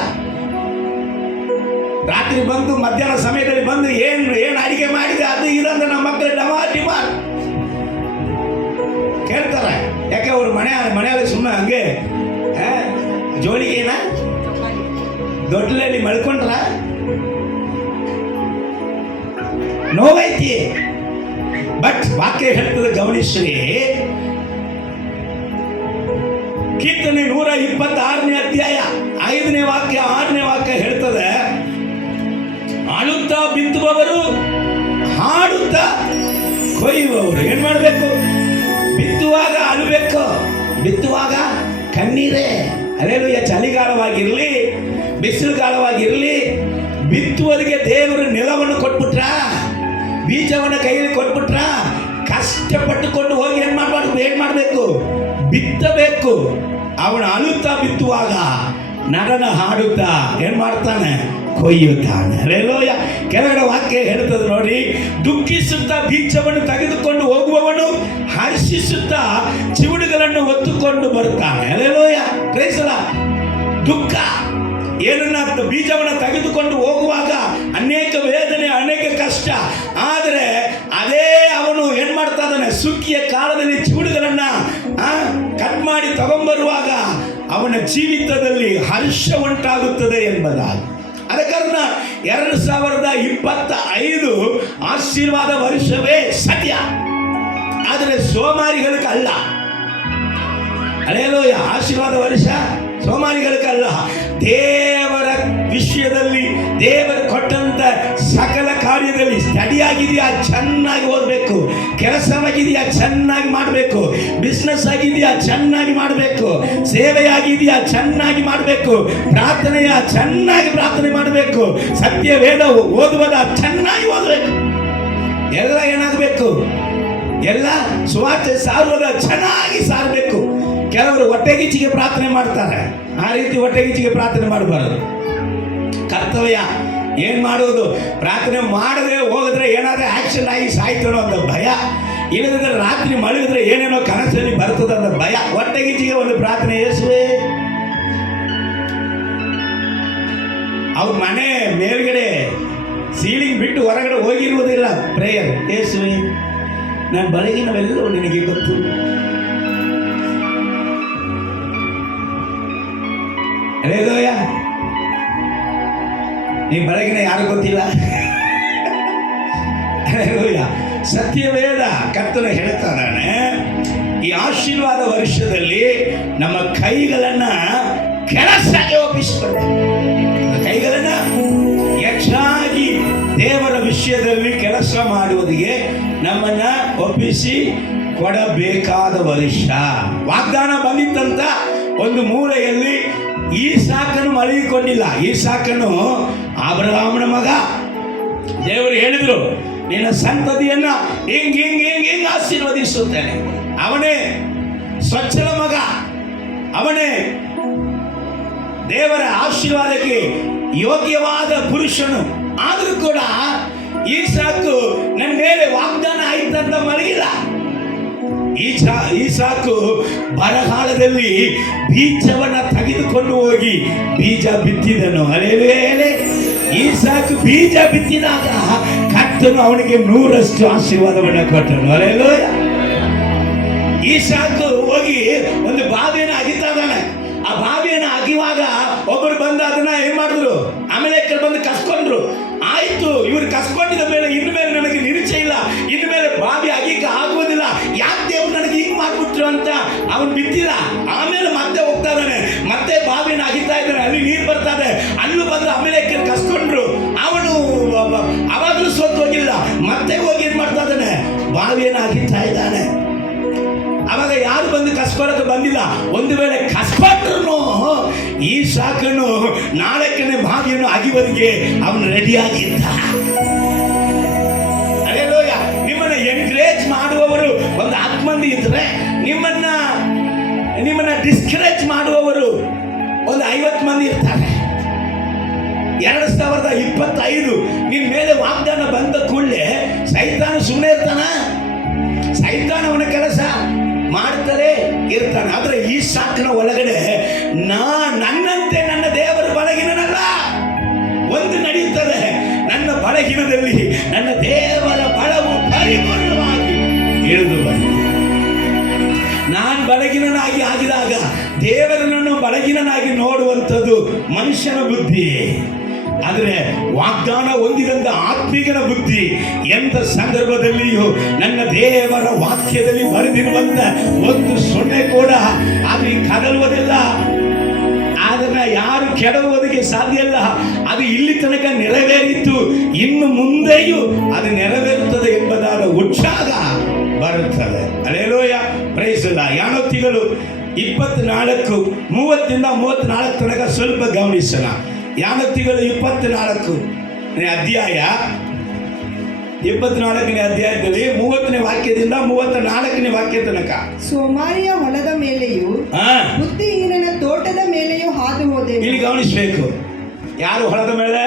ರಾತ್ರಿ ಬಂದು ಮಧ್ಯಾಹ್ನ ಸಮಯದಲ್ಲಿ ಬಂದು ಏನು ಅಡಿಗೆ ಮಾಡಿದೆ ಅದು ಇದಂದ್ರೆ ನಮ್ಮ ಮಕ್ಕಳು ಡಿಮಾಂಡ್ ಕೇಳ್ತಾರೆ. ಯಾಕೆ ಅವ್ರು ಮನೆಯಲ್ಲಿ ಸುಮ್ಮನೆ ಹಂಗೆ ಜೋಳಿಗೆನ ದೊಡ್ಡಲಲ್ಲಿ ಮಳ್ಕೊಂಡ್ರ ನೋವೈತಿ. ಬಟ್ ವಾಕ್ಯ ಹೇಳ್ತದೆ, ಗಮನಿಸ್ರಿ. ಕೀರ್ತನೆ 126ನೇ ಅಧ್ಯಾಯ 5ನೇ ವಾಕ್ಯ 6ನೇ ವಾಕ್ಯ ಹೇಳ್ತದೆ, ಆಳುತ್ತಾ ಬಿತ್ತುವವರು ಹಾಡುತ್ತಾ ಕೊಯ್ಯುವವರು. ಏನ್ ಮಾಡಬೇಕು? ಬಿತ್ತುವಾಗ ಅಳಬೇಕು, ಬಿತ್ತುವಾಗ ಕಣ್ಣೀರೇ. ಅಲ್ಲೇಲೂಯ. ಚಳಿಗಾಲವಾಗಿರ್ಲಿ, ಬಿಸಿಲು ಕಾಲವಾಗಿರ್ಲಿ, ಬಿತ್ತುವುದಕ್ಕೆ ದೇವರು ನೆಲವನ್ನು ಕೊಟ್ಬಿಟ್ರ, ಬೀಜವನ್ನು ಕೈಯಲ್ಲಿ ಕೊಟ್ಬಿಟ್ರ, ಕಷ್ಟಪಟ್ಟುಕೊಂಡು ಹೋಗಿ ಏನ್ ಮಾಡಬೇಕು? ಬಿತ್ತಬೇಕು. ಅವನು ಅಳುತ್ತಾ ಬಿತ್ತುವಾಗ ನರನ ಹಾಡುತ್ತಾ ಏನ್ ಮಾಡ್ತಾನೆ? ಕೊಯ್ಯುತ್ತಾನೆ. ಹಲ್ಲೆಲೂಯಾ. ಕೆಳಗಡೆ ವಾಕ್ಯ ಹೇಳ್ತದೆ ನೋಡಿ, ದುಃಖಿಸುತ್ತಾ ಬೀಜವನ್ನು ತೆಗೆದುಕೊಂಡು ಹೋಗುವವನು ಹರ್ಷಿಸುತ್ತಾ ಚಿವುಡುಗಳನ್ನು ಹೊತ್ತುಕೊಂಡು ಬರುತ್ತಾನೆ. ಹಲ್ಲೆಲೂಯಾ. Praise the lord. ದುಃಖ ಏನನ್ನ ಬೀಜವನ್ನು ತೆಗೆದುಕೊಂಡು ಹೋಗುವಾಗ ಅನೇಕ ವೇದನೆ, ಅನೇಕ ಕಷ್ಟ. ಆದರೆ ಅದೇ ಅವನು ಏನ್ ಮಾಡ್ತಾ ಇದ್ದಾನೆ? ಸುಗ್ಗಿಯ ಕಾಲದಲ್ಲಿ ಚಿವುಡುಗಳನ್ನ ಕಟ್ ಮಾಡಿ ತಗೊಂಡ್ಬರುವಾಗ ಅವನ ಜೀವಿತದಲ್ಲಿ ಹರ್ಷ ಉಂಟಾಗುತ್ತದೆ ಎಂಬುದಾಗಿ. ಅದ ಕಾರಣ 2025 ಆಶೀರ್ವಾದ ವರ್ಷವೇ ಸತ್ಯ, ಆದರೆ ಸೋಮಾರಿಗಳಿಗಲ್ಲ. ಹಲ್ಲೆಲೂಯಾ. ಆಶೀರ್ವಾದ ವರ್ಷ ಸೋಮಾರಿಗಳಿಗಲ್ಲ. ದೇವರ ವಿಷಯದಲ್ಲಿ, ದೇವರು ಕೊಟ್ಟಂತ ಸಕಲ ಕಾರ್ಯದಲ್ಲಿ ಸ್ಟಡಿ ಆಗಿದೆಯಾ ಚೆನ್ನಾಗಿ ಓದಬೇಕು, ಕೆಲಸವಾಗಿದೆಯಾ ಚೆನ್ನಾಗಿ ಮಾಡಬೇಕು, ಬಿಸ್ನೆಸ್ ಆಗಿದೆಯಾ ಚೆನ್ನಾಗಿ ಮಾಡಬೇಕು, ಸೇವೆಯಾಗಿದೆಯಾ ಚೆನ್ನಾಗಿ ಮಾಡಬೇಕು, ಪ್ರಾರ್ಥನೆಯ ಚೆನ್ನಾಗಿ ಪ್ರಾರ್ಥನೆ ಮಾಡಬೇಕು, ಸತ್ಯ ವೇದ ಓದುವುದ ಚೆನ್ನಾಗಿ ಓದಬೇಕು. ಎಲ್ಲ ಏನಾಗಬೇಕು? ಎಲ್ಲ ಸುವಾರ್ತೆ ಸಾರುವುದ ಚೆನ್ನಾಗಿ ಸಾರಬೇಕು. ಕೆಲವರು ಹೊಟ್ಟೆಗಿಚ್ಚಿಗೆ ಪ್ರಾರ್ಥನೆ ಮಾಡ್ತಾರೆ. ಆ ರೀತಿ ಹೊಟ್ಟೆಗಿಚ್ಚಿಗೆ ಪ್ರಾರ್ಥನೆ ಮಾಡಬಾರದು. ಕರ್ತವ್ಯ ಏನ್ ಮಾಡೋದು? ಪ್ರಾರ್ಥನೆ ಮಾಡದೆ ಹೋಗಿದ್ರೆ ಏನಾದ್ರೆ ಆಕ್ಷನ್ ಆಗಿ ಸಾಯ್ತಾನೋ ಅಂತ ಭಯ, ಇಲ್ಲದಿದ್ರೆ ರಾತ್ರಿ ಮಲಗಿದ್ರೆ ಏನೇನೋ ಕನಸಲ್ಲಿ ಬರ್ತದೆ ಅಂತ ಭಯ. ಹೊಟ್ಟೆಗಿಚ್ಚಿಗೆ ಒಂದು ಪ್ರಾರ್ಥನೆ. ಯೇಸುವೇ, ಅವ್ರ ಮನೆ ಮೇಲ್ಗಡೆ ಸೀಲಿಂಗ್ ಬಿಟ್ಟು ಹೊರಗಡೆ ಹೋಗಿರುವುದಿಲ್ಲ ಪ್ರೇಯರ್. ಯೇಸುವೇ, ನನ್ನ ಬೆಳಗಿನವೆಲ್ಲವೂ ನಿನಗೆ ಗೊತ್ತು. ಹಲ್ಲೆಲೂಯಾ. ನೀ ಬೆಳಗಿನ ಯಾರು ಗೊತ್ತಿಲ್ಲ. ಹಲ್ಲೆಲೂಯಾ. ಸತ್ಯವೇದ ಕರ್ತನು ಹೇಳ್ತಾನೆ, ಈ ಆಶೀರ್ವಾದ ವರ್ಷದಲ್ಲಿ ನಮ್ಮ ಕೈಗಳನ್ನ ಕೆಲಸಕ್ಕೆ ಒಪ್ಪಿಸಿಕೊಳ್ಳಿ. ಕೈಗಳನ್ನ ಹೆಚ್ಚಾಗಿ ದೇವರ ವಿಷಯದಲ್ಲಿ ಕೆಲಸ ಮಾಡುವುದಕ್ಕೆ ನಮ್ಮನ್ನ ಒಪ್ಪಿಸಿ ಕೊಡಬೇಕಾದ ವರ್ಷ. ವಾಗ್ದಾನ ಬಂದಿತ್ತಂತ ಒಂದು ಮೂಲೆಯಲ್ಲಿ ಈಸಾಕನು ಮಲಗಿಕೊಂಡಿಲ್ಲ. ಈಸಾಕನು ಅಬ್ರಹಾಮನ ಮಗ. ದೇವರು ಹೇಳಿದ್ರು, ನಿನ್ನ ಸಂತತಿಯನ್ನ ಹಿಂಗ್ ಹಿಂಗ್ ಹಿಂಗ್ ಹಿಂಗ್ ಆಶೀರ್ವದಿಸುತ್ತೇನೆ. ಅವನೇ ಸ್ವಚ್ಛಲ ಮಗ, ಅವನೇ ದೇವರ ಆಶೀರ್ವಾದಕ್ಕೆ ಯೋಗ್ಯವಾದ ಪುರುಷನು. ಆದರೂ ಕೂಡ ಈಸಾಕು ನನ್ನ ಮೇಲೆ ವಾಗ್ದಾನ ಆಯ್ತಂತ ಮಲಗಿಲ್ಲ. ಈಸಾಕು ಬರಗಾಲದಲ್ಲಿ ಬೀಜವನ್ನ ತೆಗೆದುಕೊಂಡು ಹೋಗಿ ಬೀಜ ಬಿತ್ತಿದನು. ಹಲ್ಲೆಲೂಯಾ. ಈಸಾಕು ಬೀಜ ಬಿತ್ತಿದಾಗ ಕರ್ತನು ಅವನಿಗೆ 100ರಷ್ಟು ಆಶೀರ್ವಾದವನ್ನು ಕೊಟ್ಟನು. ಹಲ್ಲೆಲೂಯಾ. ಈಸಾಕು ಹೋಗಿ ಒಂದು ಬಾವಿಯನ್ನು ಅಗಿತಾ ಇದ್ದಾನೆ. ಆ ಬಾವಿಯನ್ನು ಅಗಿಯುವಾಗ ಒಬ್ಬರು ಬಂದು ಅದನ್ನ ಏನ್ ಮಾಡಿದ್ರು? ಆಮೇಲೆ ಬಂದು ಕಸ್ಕೊಂಡ್ರು. ಆಯ್ತು, ಇವ್ರು ಕಸ್ಕೊಂಡಿದ ಮೇಲೆ ಇನ್ನು ಮೇಲೆ ನನಗೆ ನಿರೀಕ್ಷೆ ಇಲ್ಲ, ಇನ್ನು ಮೇಲೆ ಬಾವಿ ಅಗಿಕ ಆಗುವುದಿಲ್ಲ, ಯಾಕೆ ದೇವ್ರು ನನಗೆ ಹಿಂಗ್ ಮಾಡ್ಬಿಟ್ರು ಅಂತ ಅವನು ಬಿದ್ದಿಲ್ಲ. ಆಮೇಲೆ ಮತ್ತೆ ಹೋಗ್ತಾ ಇದ್ದಾನೆ, ಮತ್ತೆ ಬಾವಿನ ಅಗಿತಾ ಇದ್ದಾನೆ, ಅಲ್ಲಿ ನೀರು ಬರ್ತಾ ಇದೆ, ಅಲ್ಲೂ ಬಂದು ಆಮೇಲೆ ಕಸ್ಕೊಂಡ್ರು. ಅವನು ಅವಾಗಲೂ ಸೋತು ಹೋಗಿಲ್ಲ, ಮತ್ತೆ ಹೋಗಿ ಏನ್ ಮಾಡ್ತಾ ಇದ್ದಾನೆ? ಬಾವಿಯನ್ನು ಅಗಿತಾ ಇದ್ದಾನೆ. ಅವಾಗ ಯಾರು ಬಂದು ಕಸ್ಕೊಳ್ಳೋಕೆ ಬಂದಿಲ್ಲ. ಒಂದು ವೇಳೆ ಕಸ್ಕೊಂಡ್ರು ಈ ಸಾಕನು ನಾಲ್ಕನೇ ಬಾವಿಯನ್ನು ಅಗಿವರಿಗೆ ಅವನು ರೆಡಿಯಾಗಿದ್ದ. ಹಲ್ಲೆಲೂಯಾ. ನಿಮ್ಮನ್ನ ಎಂಕರೇಜ್ ಮಾಡುವವರು ಒಂದು 10 ಮಂದಿ ಇದ್ರೆ, ನಿಮ್ಮನ್ನ ಡಿಸ್ಕರೇಜ್ ಮಾಡುವವರು ಒಂದು 50 ಮಂದಿ ಇರ್ತಾರೆ. 2025 ನಿನ್ ಮೇಲೆ ವಾಗ್ದಾನ ಬಂದ ಕೂಡಲೇ ಸೈತಾನ ಸುಮ್ಮನೆ ಇರ್ತಾನ? ಸೈತಾನವನ ಕೆಲಸ ಮಾಡ್ತಾರೆ ಇರ್ತಾನೆ. ಆದ್ರೆ ಈ ಸಾಕನ ಒಳಗಡೆ ನನ್ನಂತೆ ನನ್ನ ದೇವರು ಬಲಹೀನನಲ್ಲ. ಒಂದು ನಡೆಯುತ್ತದೆ, ನನ್ನ ಬಲಹೀನದಲ್ಲಿ ನನ್ನ ದೇವರ ಬಲವು ಪರಿಪೂರ್ಣವಾಗಿ ಇಳಿದು ಬಂತು. ನಾನು ಬಲಹೀನನಾಗಿ ಆಗಿದಾಗ ದೇವರನ್ನು ಬಲಹೀನನಾಗಿ ನೋಡುವಂಥದ್ದು ಮನುಷ್ಯನ ಬುದ್ಧಿ. ಆದರೆ ವಾಗ್ದಾನ ಹೊಂದಿದಂತ ಆತ್ಮೀಯನ ಬುದ್ಧಿ ಎಂಥ ಸಂದರ್ಭದಲ್ಲಿಯೂ ನನ್ನ ದೇವರ ವಾಕ್ಯದಲ್ಲಿ ಬರೆದಿರುವಂತ ಒಂದು ಸೊನ್ನೆ ಕೂಡ ಅದು ಕದಲುವುದಿಲ್ಲ. ಅದನ್ನ ಯಾರು ಕೆಡವುವುದಕ್ಕೆ ಸಾಧ್ಯ ಇಲ್ಲ. ಅದು ಇಲ್ಲಿ ತನಕ ನೆರವೇರಿತ್ತು, ಇನ್ನು ಮುಂದೆಯೂ ಅದು ನೆರವೇರುತ್ತದೆ ಎಂಬುದಾದ ಉತ್ಸಾಹ ಬರುತ್ತದೆ. ಹಲ್ಲೆಲೂಯಾ. Praise the lord. ಯಾನೋತಿಗಳು 24:30-34 ತನಕ ಸ್ವಲ್ಪ ಗಮನಿಸೋಣ. ಯಾನೋತಿಗಳು 24 ಅಧ್ಯಾಯ 24ನೇ ಅಧ್ಯಾಯದಲ್ಲಿ 30ನೇ ವಾಕ್ಯದಿಂದ 34ನೇ ವಾಕ್ಯ ತನಕ. ಸೋಮಾರಿಯ ಹೊಲದ ಮೇಲೆಯೂ ಬುದ್ಧಿಹೀನನ ತೋಟದ ಮೇಲೆಯೂ ಹಾದು ಹೋದೆನು. ಇಲ್ಲಿ ಗಮನಿಸಬೇಕು, ಯಾರು ಹೊಲದ ಮೇಲೆ?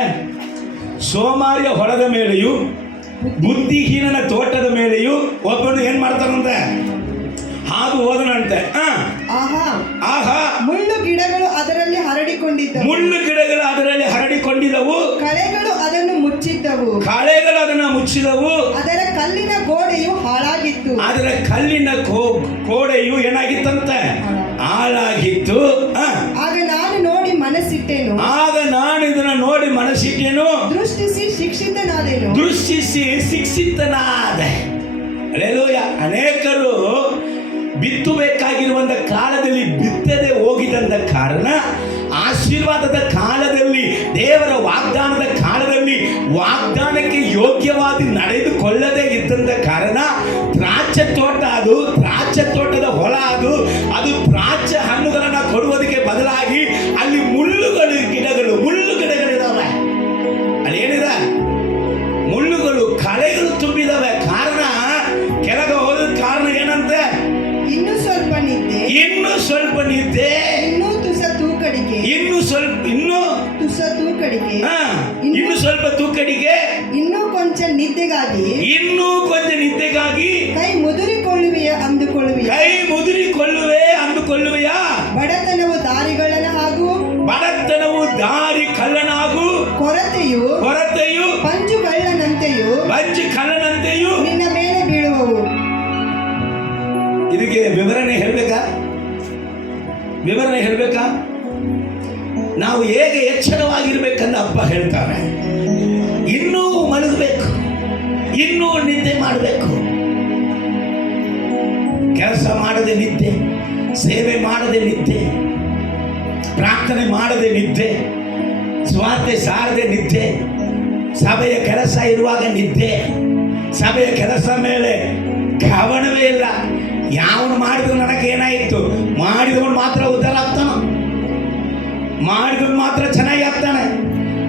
ಸೋಮಾರಿಯ ಹೊಲದ ಮೇಲೆಯೂ ಬುದ್ಧಿಹೀನನ ತೋಟದ ಮೇಲೆಯೂ ಒಬ್ಬನು ಏನ್ ಮಾಡ್ತಾನಂತೆ? ಹಾದು ಹೋದನಂತೆ. ಆಹಾ, ಮುಳ್ಳು ಗಿಡಗಳು ಅದರಲ್ಲಿ ಹರಡಿಕೊಂಡಿದ್ದವು. ಮುಳ್ಳು ಗಿಡಗಳು ಅದರಲ್ಲಿ ಹರಡಿಕೊಂಡಿದ್ದವು. ಕಳೆಗಳು ಅದನ್ನು ಮುಚ್ಚಿದ್ದವು. ಕಳೆಗಳು ಅದನ್ನ ಮುಚ್ಚಿದವು. ಅದರ ಕಲ್ಲಿನ ಗೋಡೆಯು ಹಾಳಾಗಿತ್ತು. ಅದರ ಕಲ್ಲಿನ ಗೋಡೆಯು ಏನಾಗಿತ್ತಂತೆ? ಹಾಳಾಗಿತ್ತು. ಆಗ ನಾನು ನೋಡಿ ಮನಸ್ಸಿಟ್ಟೆನು. ಆಗ ನಾನು ಇದನ್ನ ನೋಡಿ ಮನಸ್ಸಿಟ್ಟೆನು. ದೃಷ್ಟಿಸಿ ಶಿಕ್ಷಿತನಾದೆನು. ದೃಷ್ಟಿಸಿ ಶಿಕ್ಷಿತನಾದೆ. ಹಲ್ಲೆಲೂಯ. ಅನೇಕರು ಬಿತ್ತಬೇಕಾಗಿರುವಂತ ಕಾಲದಲ್ಲಿ ಬಿತ್ತದೆ ಹೋಗಿದಂತ ಕಾರಣ, ಆಶೀರ್ವಾದದ ಕಾಲದಲ್ಲಿ, ದೇವರ ವಾಗ್ದಾನದ ಕಾಲದಲ್ಲಿ ವಾಗ್ದಾನಕ್ಕೆ ಯೋಗ್ಯವಾಗಿ ನಡೆದುಕೊಳ್ಳದೆ ಇದ್ದಂತ ಕಾರಣ, ದ್ರಾಕ್ಷ ತೋಟ ಅದು, ದ್ರಾಕ್ಷ ತೋಟದ ಹೊಲ ಅದು, ಅದು ದ್ರಾಕ್ಷ ಹಣ್ಣುಗಳನ್ನ ಕೊಡುವುದಕ್ಕೆ ಬದಲಾಗಿ ಅಲ್ಲಿ ಮುಳ್ಳು ಗಿಡಗಳಿದಾವೆ. ಅಲ್ಲಿ ಏನಿದೆ? ಮುಳ್ಳುಗಳು, ಕಳೆಗಳು ತುಂಬಿದಾವೆ. ಕಾರಣ, ಕೆಳಗೆ ಹೋದ ಕಾರಣ ಏನಂತೆ? ಇನ್ನು ಸ್ವಲ್ಪ ನಿದ್ದೆ, ಇನ್ನು ಸ್ವಲ್ಪ ನಿದ್ದೆ, ಇನ್ನೂ ತುಸ ತೂಕಡಿಕೆ, ಇನ್ನು ತುಸ ತೂಕಡಿಕೆ, ಇನ್ನು ಸ್ವಲ್ಪ ತೂಕಡಿಗೆ, ಇನ್ನೂ ಕೊಂಚ ನಿದ್ದೆಗಾಗಿ, ಇನ್ನೂ ಕೊಂಚ ನಿದ್ದೆಗಾಗಿ ಕೈ ಮುದುರಿಕೊಳ್ಳುವೆಯ ಅಂದುಕೊಳ್ಳುವೆಯ, ಕೈ ಅಂದುಕೊಳ್ಳುವೆಯಾ? ಬಡತನವು ದಾರಿಗಳನ್ನ ಹಾಗೂ, ಬಡತನವು ದಾರಿ ಕಳ್ಳನಾಗು, ಕೊರತೆಯು ಪಂಜು ಕಳ್ಳನಂತೆಯೂ ನಿನ್ನ ಮೇಲೆ ಬೀಳುವವು. ಇದಕ್ಕೆ ವಿವರಣೆ ಹೇಳ್ಬೇಕಾ? ನಾವು ಹೇಗೆ ಎಚ್ಚರವಾಗಿರ್ಬೇಕಂತ ಅಪ್ಪ ಹೇಳ್ತಾರೆ. ಇನ್ನೂ ಮಲಗಬೇಕು, ಇನ್ನೂ ನಿದ್ದೆ ಮಾಡಬೇಕು. ಕೆಲಸ ಮಾಡದೆ ನಿದ್ದೆ, ಸೇವೆ ಮಾಡದೆ ನಿದ್ದೆ, ಪ್ರಾರ್ಥನೆ ಮಾಡದೆ ನಿದ್ದೆ, ಸ್ವಾರ್ಥೆ ಸಾರದೆ ನಿದ್ದೆ, ಸಭೆಯ ಕೆಲಸ ಇರುವಾಗ ನಿದ್ದೆ, ಸಭೆಯ ಕೆಲಸ ಮೇಲೆ ಗಮನವೇ ಇಲ್ಲ. ಯಾವನು ಮಾಡಿದ್ರು ನನಗೇನಾಯಿತು? ಮಾಡಿದವನು ಮಾತ್ರ ಉದ್ಧಾರ ಆಗ್ತಾನೆ, ಮಾಡಿದವನು ಮಾತ್ರ ಚೆನ್ನಾಗಿ ಆಗ್ತಾನೆ,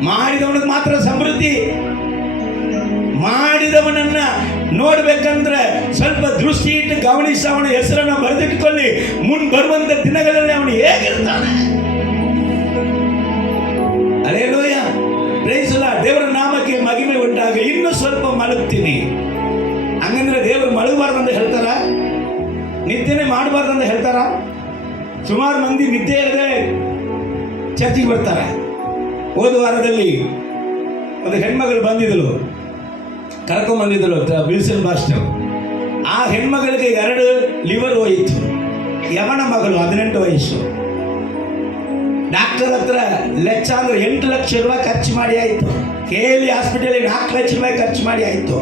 ಮಾಡಿದವನಿಗೆ ಮಾತ್ರ ಸಮೃದ್ಧಿ. ಮಾಡಿದವನನ್ನ ನೋಡ್ಬೇಕಂದ್ರೆ ಸ್ವಲ್ಪ ದೃಷ್ಟಿ ಇಟ್ಟು ಗಮನಿಸಿ ಅವನ ಹೆಸರನ್ನು ಬರೆದಿಟ್ಕೊಳ್ಳಿ. ಮುಂದೆ ಬರುವಂತ ದಿನಗಳಲ್ಲಿ ಅವನು ಹೇಗಿರ್ತಾನೆ. Hallelujah, price lord. ದೇವರ ನಾಮಕ್ಕೆ ಮಹಿಮೆ ಉಂಟಾಗ. ಇನ್ನು ಸ್ವಲ್ಪ ಮಲಗ್ತೀನಿ ಹಂಗಂದ್ರೆ ದೇವರು ಮಲಗಬಾರ್ದಂತ ಹೇಳ್ತಾರ? ನಿದ್ದೆನೆ ಮಾಡಬಾರ್ದಂತ ಹೇಳ್ತಾರ? ಸುಮಾರು ಮಂದಿ ನಿದ್ದೆ ಇಲ್ಲದೆ ಚರ್ಚಿಗೆ ಬರ್ತಾರೆ. ಹೋದ ವಾರದಲ್ಲಿ ಒಂದು ಹೆಣ್ಮಗಳು ಬಂದಿದ್ದಳು, ಕರ್ಕೊಂಡ್ಬಂದಿದ್ದಳು ಬಿಲ್ಸನ್ ಮಾಸ್ಟರ್. ಆ ಹೆಣ್ಮಗಳಿಗೆ 2 ಲಿವರ್ ಹೋಯಿತು. ಯವನ ಮಗಳು, 18 ವಯಸ್ಸು. ಡಾಕ್ಟರ್ ಹತ್ರ ಲೆಚ್ಚ ಅಂದ್ರೆ 8 ಲಕ್ಷ ರೂಪಾಯಿ ಖರ್ಚು ಮಾಡಿ ಆಯಿತು. KLE ಹಾಸ್ಪಿಟಲ್ 4 ಲಕ್ಷ ರೂಪಾಯಿ ಖರ್ಚು ಮಾಡಿ ಆಯಿತು.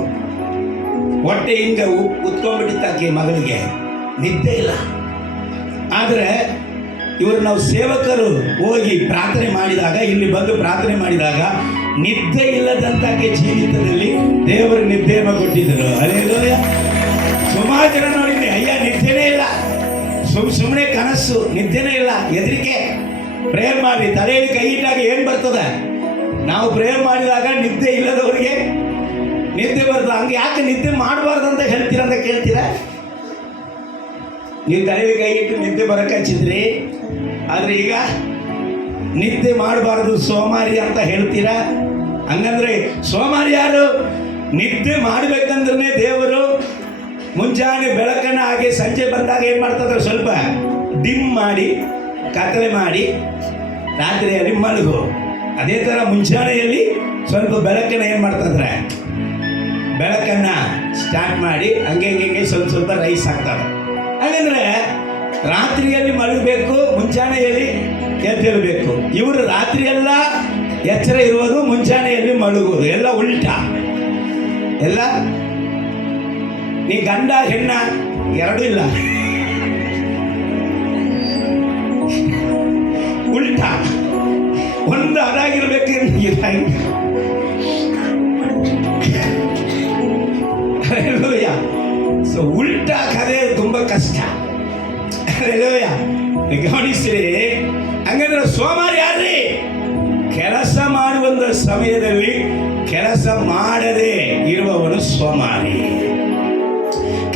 ಹೊಟ್ಟೆ ಹಿಂಗೆ ಉತ್ಕೊಂಡ್ಬಿಟ್ಟಿತ್ತಾಕೆ ಮಗಳಿಗೆ, ನಿದ್ದೆ ಇಲ್ಲ. ಆದರೆ ಇವರು ನಾವು ಸೇವಕರು ಹೋಗಿ ಪ್ರಾರ್ಥನೆ ಮಾಡಿದಾಗ, ಇಲ್ಲಿ ಬಂದು ಪ್ರಾರ್ಥನೆ ಮಾಡಿದಾಗ ನಿದ್ದೆ ಇಲ್ಲದಂತಾಕೆ ಜೀವಿತದಲ್ಲಿ ದೇವರು ನಿದ್ದೆಯನ್ನು ಕೊಟ್ಟಿದ್ದರು. ಹಲ್ಲೆಲೂಯಾ. ಸುಮಾರು ಜನ ನೋಡಿದ್ರಿ, ಅಯ್ಯ ನಿದ್ದೆನೇ ಇಲ್ಲ, ಸುಮ್ಮನೆ ಕನಸು, ನಿದ್ದೆನೇ ಇಲ್ಲ, ಹೆದರಿಕೆ. ಪ್ರೇಯರ್ ಮಾಡಿ ತಲೆಯಲ್ಲಿ ಕೈ ಇಟ್ಟಾಗ ಏನು ಬರ್ತದೆ? ನಾವು ಪ್ರೇಯರ್ ಮಾಡಿದಾಗ ನಿದ್ದೆ ಇಲ್ಲದವರಿಗೆ ನಿದ್ದೆ ಬರ್ತದೆ. ಹಂಗೆ ಯಾಕೆ ನಿದ್ದೆ ಮಾಡಬಾರ್ದು ಅಂತ ಹೇಳ್ತೀರ ಅಂತ ಕೇಳ್ತೀರಾ? ನೀವು ತಲೆಯಲ್ಲಿ ಕೈ ಇಟ್ಟು ನಿದ್ದೆ ಬರೋಕೆ ಹಚ್ಚಿದ್ರಿ, ಆದರೆ ಈಗ ನಿದ್ದೆ ಮಾಡಬಾರ್ದು ಸೋಮಾರಿ ಅಂತ ಹೇಳ್ತೀರಾ? ಹಂಗಂದ್ರೆ ಸೋಮಾರಿ ಯಾರು? ನಿದ್ದೆ ಮಾಡಬೇಕಂದ್ರೆ ದೇವರು ಮುಂಜಾನೆ ಬೆಳಕನ್ನು ಹಾಗೆ ಸಂಜೆ ಬಂದಾಗ ಏನು ಮಾಡ್ತಾರೆ? ಸ್ವಲ್ಪ ಡಿಮ್ ಮಾಡಿ, ಕತ್ತಲೆ ಮಾಡಿ, ರಾತ್ರಿಯಲ್ಲಿ ಮಲಗು. ಅದೇ ಥರ ಮುಂಜಾನೆಯಲ್ಲಿ ಸ್ವಲ್ಪ ಬೆಳಕನ್ನು ಏನು ಮಾಡ್ತಿದ್ರೆ, ಬೆಳಕನ್ನು ಸ್ಟಾರ್ಟ್ ಮಾಡಿ ಹಂಗೆ ಸ್ವಲ್ಪ ರೈಸ್ ಹಾಕ್ತಾರೆ. ಹಾಗಂದ್ರೆ ರಾತ್ರಿಯಲ್ಲಿ ಮಲಗಬೇಕು, ಮುಂಜಾನೆಯಲ್ಲಿ ಎದ್ದೇಳಬೇಕು. ಇವರು ರಾತ್ರಿಯೆಲ್ಲ ಎಚ್ಚರ ಇರುವುದು, ಮುಂಜಾನೆಯಲ್ಲಿ ಮಲಗುವುದು, ಎಲ್ಲ ಉಲ್ಟಾ. ಎಲ್ಲ ನೀ ಗಂಡ ಹೆಣ್ಣ ಎರಡೂ ಇಲ್ಲ, ಉಲ್ಟಾ. ಒಂದು ಅದಾಗಿರ್ಬೇಕು, ಸೊ ಉಲ್ಟಾ ಕಥೆ ತುಂಬ ಕಷ್ಟ. ಗಮನಿಸ್ರಿ. ಹಂಗಂದ್ರೆ ಸೋಮಾರಿ ಯಾರ್ರಿ? ಕೆಲಸ ಮಾಡುವಂತ ಸಮಯದಲ್ಲಿ ಕೆಲಸ ಮಾಡದೆ ಇರುವವನು ಸೋಮಾರಿ.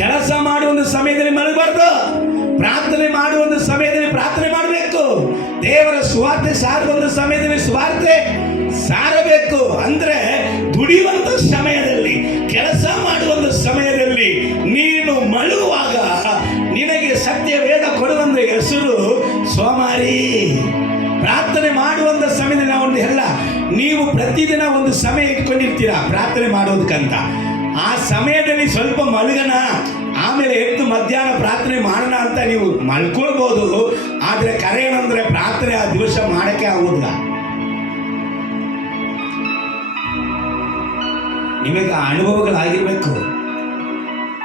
ಕೆಲಸ ಮಾಡುವ ಸಮಯದಲ್ಲಿ ಮಲಗಬಾರ್ದು. ಪ್ರಾರ್ಥನೆ ಮಾಡುವ ಸಮಯದಲ್ಲಿ ಪ್ರಾರ್ಥನೆ ಮಾಡಬೇಕು. ದೇವರ ಸುವಾರ್ತೆ ಸಾರುವ ಸಮಯದಲ್ಲಿ ಸುವಾರ್ತೆ ಸಾರಬೇಕು. ಅಂದ್ರೆ ದುಡಿಯುವಂತ ಸಮಯದಲ್ಲಿ, ಕೆಲಸ ಮಾಡುವ ಸಮಯದಲ್ಲಿ ನೀನು ಮಲಗುವಾಗ ನಿನಗೆ ಸತ್ಯ ವೇದ ಕೊಡುವಂತ ಹೆಸರು ಸೋಮಾರಿ. ಪ್ರಾರ್ಥನೆ ಮಾಡುವಂತ ಸಮಯದಲ್ಲಿ ನಾವು ಎಲ್ಲ, ನೀವು ಪ್ರತಿದಿನ ಒಂದು ಸಮಯ ಇಟ್ಕೊಂಡಿರ್ತೀರಾ ಪ್ರಾರ್ಥನೆ ಮಾಡೋದಕ್ಕಂತ. ಆ ಸಮಯದಲ್ಲಿ ಸ್ವಲ್ಪ ಮಲಗನ, ಆಮೇಲೆ ಎದ್ದು ಮಧ್ಯಾಹ್ನ ಪ್ರಾರ್ಥನೆ ಮಾಡೋಣ ಅಂತ ನೀವು ಮಲ್ಕೊಳ್ಬೋದು. ಆದರೆ ಕರೆ ಏನಂದ್ರೆ ಪ್ರಾರ್ಥನೆ ಆ ದಿವಸ ಮಾಡಕ್ಕೆ ಆಗೋದಿಲ್ಲ. ನಿಮಗೆ ಆ ಅನುಭವಗಳಾಗಿರ್ಬೇಕು.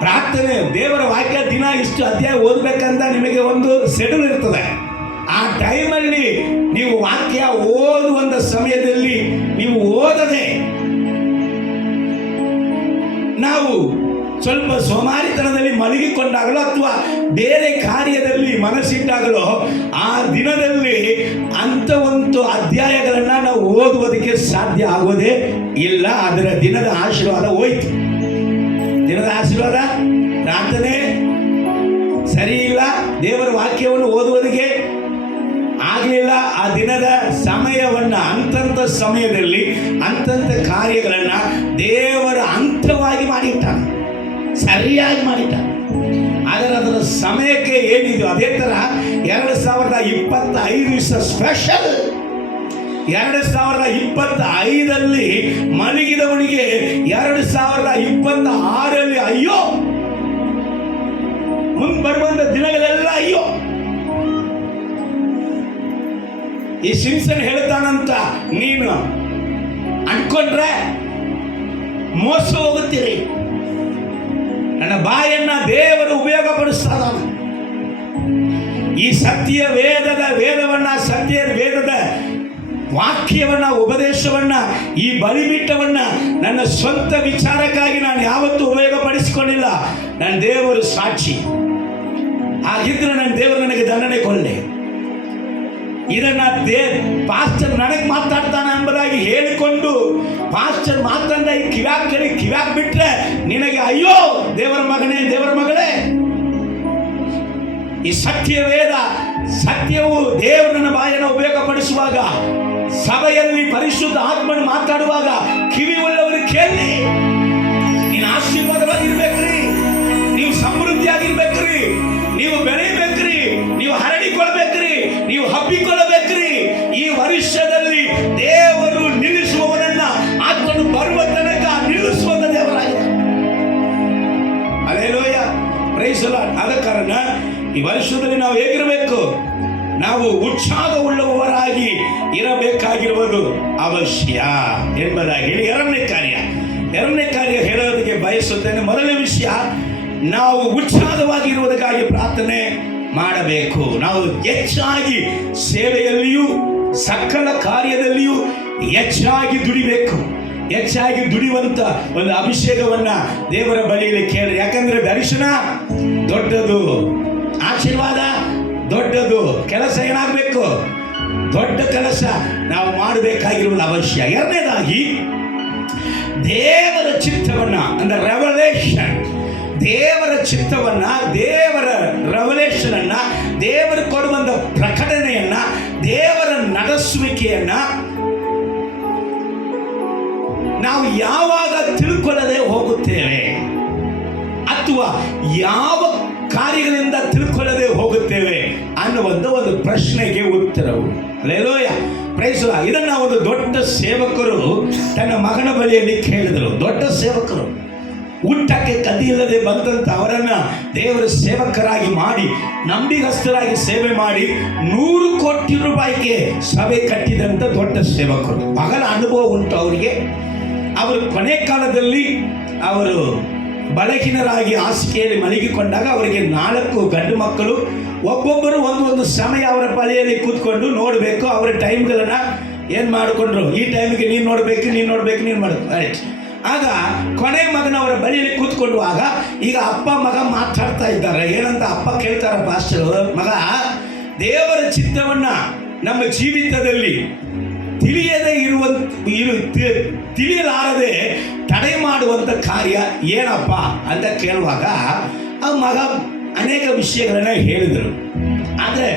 ಪ್ರಾರ್ಥನೆ, ದೇವರ ವಾಕ್ಯ ದಿನ ಇಷ್ಟು ಅಧ್ಯಾಯ ಓದ್ಬೇಕಂತ ನಿಮಗೆ ಒಂದು ಶೆಡ್ಯೂಲ್ ಇರ್ತದೆ. ಆ ಟೈಮಲ್ಲಿ ನೀವು ವಾಕ್ಯ ಓದುವಂತ ಸಮಯದಲ್ಲಿ ನೀವು ಓದದೆ ನಾವು ಸ್ವಲ್ಪ ಸೋಮಾರಿತನದಲ್ಲಿ ಮಲಗಿಕೊಂಡಾಗಲೋ ಅಥವಾ ಬೇರೆ ಕಾರ್ಯದಲ್ಲಿ ಮನಸ್ಸಿಟ್ಟಾಗಲೋ ಆ ದಿನದಲ್ಲಿ ಅಂತ ಒಂದು ಅಧ್ಯಾಯಗಳನ್ನು ನಾವು ಓದುವುದಕ್ಕೆ ಸಾಧ್ಯ ಆಗೋದೇ ಇಲ್ಲ. ಅದರ ದಿನದ ಆಶೀರ್ವಾದ ಹೋಯ್ತು. ದಿನದ ಆಶೀರ್ವಾದ, ಪ್ರಾರ್ಥನೆ ಸರಿ ಇಲ್ಲ, ದೇವರ ವಾಕ್ಯವನ್ನು ಓದುವುದಕ್ಕೆ ಆಗಲಿಲ್ಲ. ಆ ದಿನದ ಸಮಯವನ್ನ ಅಂತಂತ ಸಮಯದಲ್ಲಿ ಅಂತಂತ ಕಾರ್ಯಗಳನ್ನ ದೇವರ ಅಂತವಾಗಿ ಮಾಡಿಟ್ಟಾನೆ, ಸರಿಯಾಗಿ ಮಾಡಿಟ್ಟಾನೆ. ಆದರೆ ಅದರ ಸಮಯಕ್ಕೆ ಏನಿದೆ ಅದೇ ತರ 2025 ಸ್ಪೆಷಲ್. 2025 ಮಲಗಿದವನಿಗೆ 2026 ಅಯ್ಯೋ, ಮುಂದೆ ಬರುವಂತ ದಿನಗಳೆಲ್ಲ ಅಯ್ಯೋ. ಈ ಸಿಂಸನ್ ಹೇಳ್ತಾನಂತ ನೀನು ಅನ್ಕೊಂಡ್ರೆ ಮೋಸ ಹೋಗುತ್ತೀರಿ. ನನ್ನ ಬಾಯನ್ನ ದೇವರು ಉಪಯೋಗ ಪಡಿಸ್ತಾನ. ಈ ಸತ್ಯ ವೇದವನ್ನ ಸತ್ಯ ವೇದದ ವಾಕ್ಯವನ್ನ, ಉಪದೇಶವನ್ನ, ಈ ಬಲಿಬಿಟ್ಟವನ್ನ ನನ್ನ ಸ್ವಂತ ವಿಚಾರಕ್ಕಾಗಿ ನಾನು ಯಾವತ್ತೂ ಉಪಯೋಗ ಪಡಿಸಿಕೊಂಡಿಲ್ಲ. ನನ್ನ ದೇವರು ಸಾಕ್ಷಿ. ಹಾಗಿದ್ರೆ ನನ್ನ ದೇವರು ನನಗೆ ದಂಡನೆ ಕೊಡಲಿ. ಇದನ್ನ ಪಾಸ್ಟರ್ ನನಗೆ ಮಾತಾಡ್ತಾನೆ ಎಂಬುದಾಗಿ ಹೇಳಿಕೊಂಡು ಪಾಸ್ಟರ್ ಮಾತಂದ ಈ ಕಿವ್ಯಾಕ್ ಬಿಟ್ರೆ ನಿನಗೆ ಅಯ್ಯೋ ದೇವರ ಮಗನೇ, ದೇವರ ಮಗಳೇ. ಈ ಸತ್ಯವೇದ ಸತ್ಯವು ದೇವರನ್ನ ಬಾಯನ್ನು ಉಪಯೋಗಪಡಿಸುವಾಗ, ಸಭೆಯಲ್ಲಿ ಪರಿಶುದ್ಧ ಆತ್ಮನು ಮಾತಾಡುವಾಗ ಕಿವಿ ಉಳ್ಳವರು ಕೇಳಿ. ನೀನು ಆಶೀರ್ವಾದವಾಗಿರ್ಬೇಕ್ರಿ, ನೀವು ಸಮೃದ್ಧಿಯಾಗಿರ್ಬೇಕ್ರಿ, ನೀವು ಬೆಳೆಯಬೇಕ್ರಿ, ನೀವು ಹರಡಿಕೊಳ್ಬೇಕ್ರಿ, ನೀವು ಹಬ್ಬಿಕೊಳ್ಳಬೇಕ್ರಿ. ಈ ವರ್ಷದಲ್ಲಿ ದೇವರು ನಿಲ್ಲಿಸುವವನನ್ನ ಆತನು ಬರುವ ತನಕ ನಿಲ್ಲಿಸುವಂತ ದೇವರಾಗಿದ್ದಾನೆ. Hallelujah, praise the lord. ಆದ ಕಾರಣ ಈ ವರ್ಷದಲ್ಲಿ ನಾವು ಹೇಗಿರಬೇಕು? ನಾವು ಉತ್ಸಾಹವುಳ್ಳವರಾಗಿ ಇರಬೇಕಾಗಿರುವುದು ಅವಶ್ಯ ಎಂಬುದಾಗಿ ಹೇಳಿ ಎರಡನೇ ಕಾರ್ಯ ಹೇಳೋದಕ್ಕೆ ಬಯಸುತ್ತೇನೆ. ಮೊದಲನೇ ವಿಷಯ, ನಾವು ಉತ್ಸಾಹವಾಗಿರುವುದಕ್ಕಾಗಿ ಪ್ರಾರ್ಥನೆ ಮಾಡಬೇಕು. ನಾವು ಹೆಚ್ಚಾಗಿ ಸೇವೆಯಲ್ಲಿಯೂ ಸಕಲ ಕಾರ್ಯದಲ್ಲಿಯೂ ಹೆಚ್ಚಾಗಿ ದುಡಿಬೇಕು. ಹೆಚ್ಚಾಗಿ ದುಡಿಯುವಂತ ಒಂದು ಅಭಿಷೇಕವನ್ನ ದೇವರ ಬಳಿಯಲ್ಲಿ ಕೇಳಿ. ಯಾಕಂದ್ರೆ ದರ್ಶನ ದೊಡ್ಡದು, ಆಶೀರ್ವಾದ ದೊಡ್ಡದು, ಕೆಲಸ ಏನಾಗಬೇಕು? ದೊಡ್ಡ ಕೆಲಸ ನಾವು ಮಾಡಬೇಕಾಗಿರುವುದು ಅವಶ್ಯ. ಎರಡನೇದಾಗಿ ದೇವರ ಚಿತ್ತವನ್ನ, ಅಂದ್ರೆ ರೆವಲೇಷನ್, ದೇವರ ಚಿತ್ತವನ್ನ, ದೇವರ ರೆವಲೇಷನ್ ಅನ್ನ, ದೇವರು ಕೊಡುವಂತ ಪ್ರಕಟಣೆಯನ್ನ, ದೇವರ ನಡೆಸುವಿಕೆಯನ್ನ ನಾವು ಯಾವಾಗ ತಿಳ್ಕೊಳ್ಳದೆ ಹೋಗುತ್ತೇವೆ ಅಥವಾ ಯಾವ ಕಾರ್ಯಗಳಿಂದ ತಿಳ್ಕೊಳ್ಳದೆ ಹೋಗುತ್ತೇವೆ ಅನ್ನುವಂಥ ಒಂದು ಪ್ರಶ್ನೆಗೆ ಉತ್ತರವು. Hallelujah, praise the lord. ಇದನ್ನ ಒಂದು ದೊಡ್ಡ ಸೇವಕರು ತನ್ನ ಮಗನ ಬಳಿಯಲ್ಲಿ ಕೇಳಿದರು. ದೊಡ್ಡ ಸೇವಕರು, ಊಟಕ್ಕೆ ಕದಿ ಇಲ್ಲದೆ ಬಂದಂತ ಅವರನ್ನ ದೇವರ ಸೇವಕರಾಗಿ ಮಾಡಿ, ನಂಬಿಗಸ್ತರಾಗಿ ಸೇವೆ ಮಾಡಿ 100 ಕೋಟಿ ರೂಪಾಯಿಗೆ ಸಭೆ ಕಟ್ಟಿದಂತ ದೊಡ್ಡ ಸೇವಕರು. ಬಹಳ ಅನುಭವ ಉಂಟು ಅವರಿಗೆ. ಅವರು ಕೊನೆ ಕಾಲದಲ್ಲಿ ಅವರು ಬಲಹೀನರಾಗಿ ಹಾಸಿಗೆಯಲ್ಲಿ ಮಲಗಿಕೊಂಡಾಗ ಅವರಿಗೆ 4 ಗಂಡು ಮಕ್ಕಳು. ಒಬ್ಬೊಬ್ಬರು ಒಂದು ಸಮಯ ಅವರ ಬಳಿಯಲ್ಲಿ ಕೂತ್ಕೊಂಡು ನೋಡಬೇಕು. ಅವರ ಟೈಮ್ಗಳನ್ನ ಏನು ಮಾಡಿಕೊಂಡ್ರು, ಈ ಟೈಮಿಗೆ ನೀನು ನೋಡಬೇಕು, ನೀನು ಮಾಡಬೇಕು. ಆಗ ಕೊನೆ ಮಗನ ಅವರ ಬಳಿಯಲ್ಲಿ ಕೂತ್ಕೊಳ್ಳುವಾಗ ಈಗ ಅಪ್ಪ ಮಗ ಮಾತಾಡ್ತಾ ಇದ್ದಾರೆ. ಏನಂತ ಅಪ್ಪ ಕೇಳ್ತಾರ, ಪಾಸ್ಟರ್, ಮಗ, ದೇವರ ಚಿತ್ತವನ್ನ ನಮ್ಮ ಜೀವಿತದಲ್ಲಿ ತಿಳಿಯಲಾರದೆ ತಡೆ ಮಾಡುವಂಥ ಕಾರ್ಯ ಏನಪ್ಪ ಅಂತ ಕೇಳುವಾಗ ಆ ಮಗ ಅನೇಕ ವಿಷಯಗಳನ್ನ ಹೇಳಿದರು. ಆದರೆ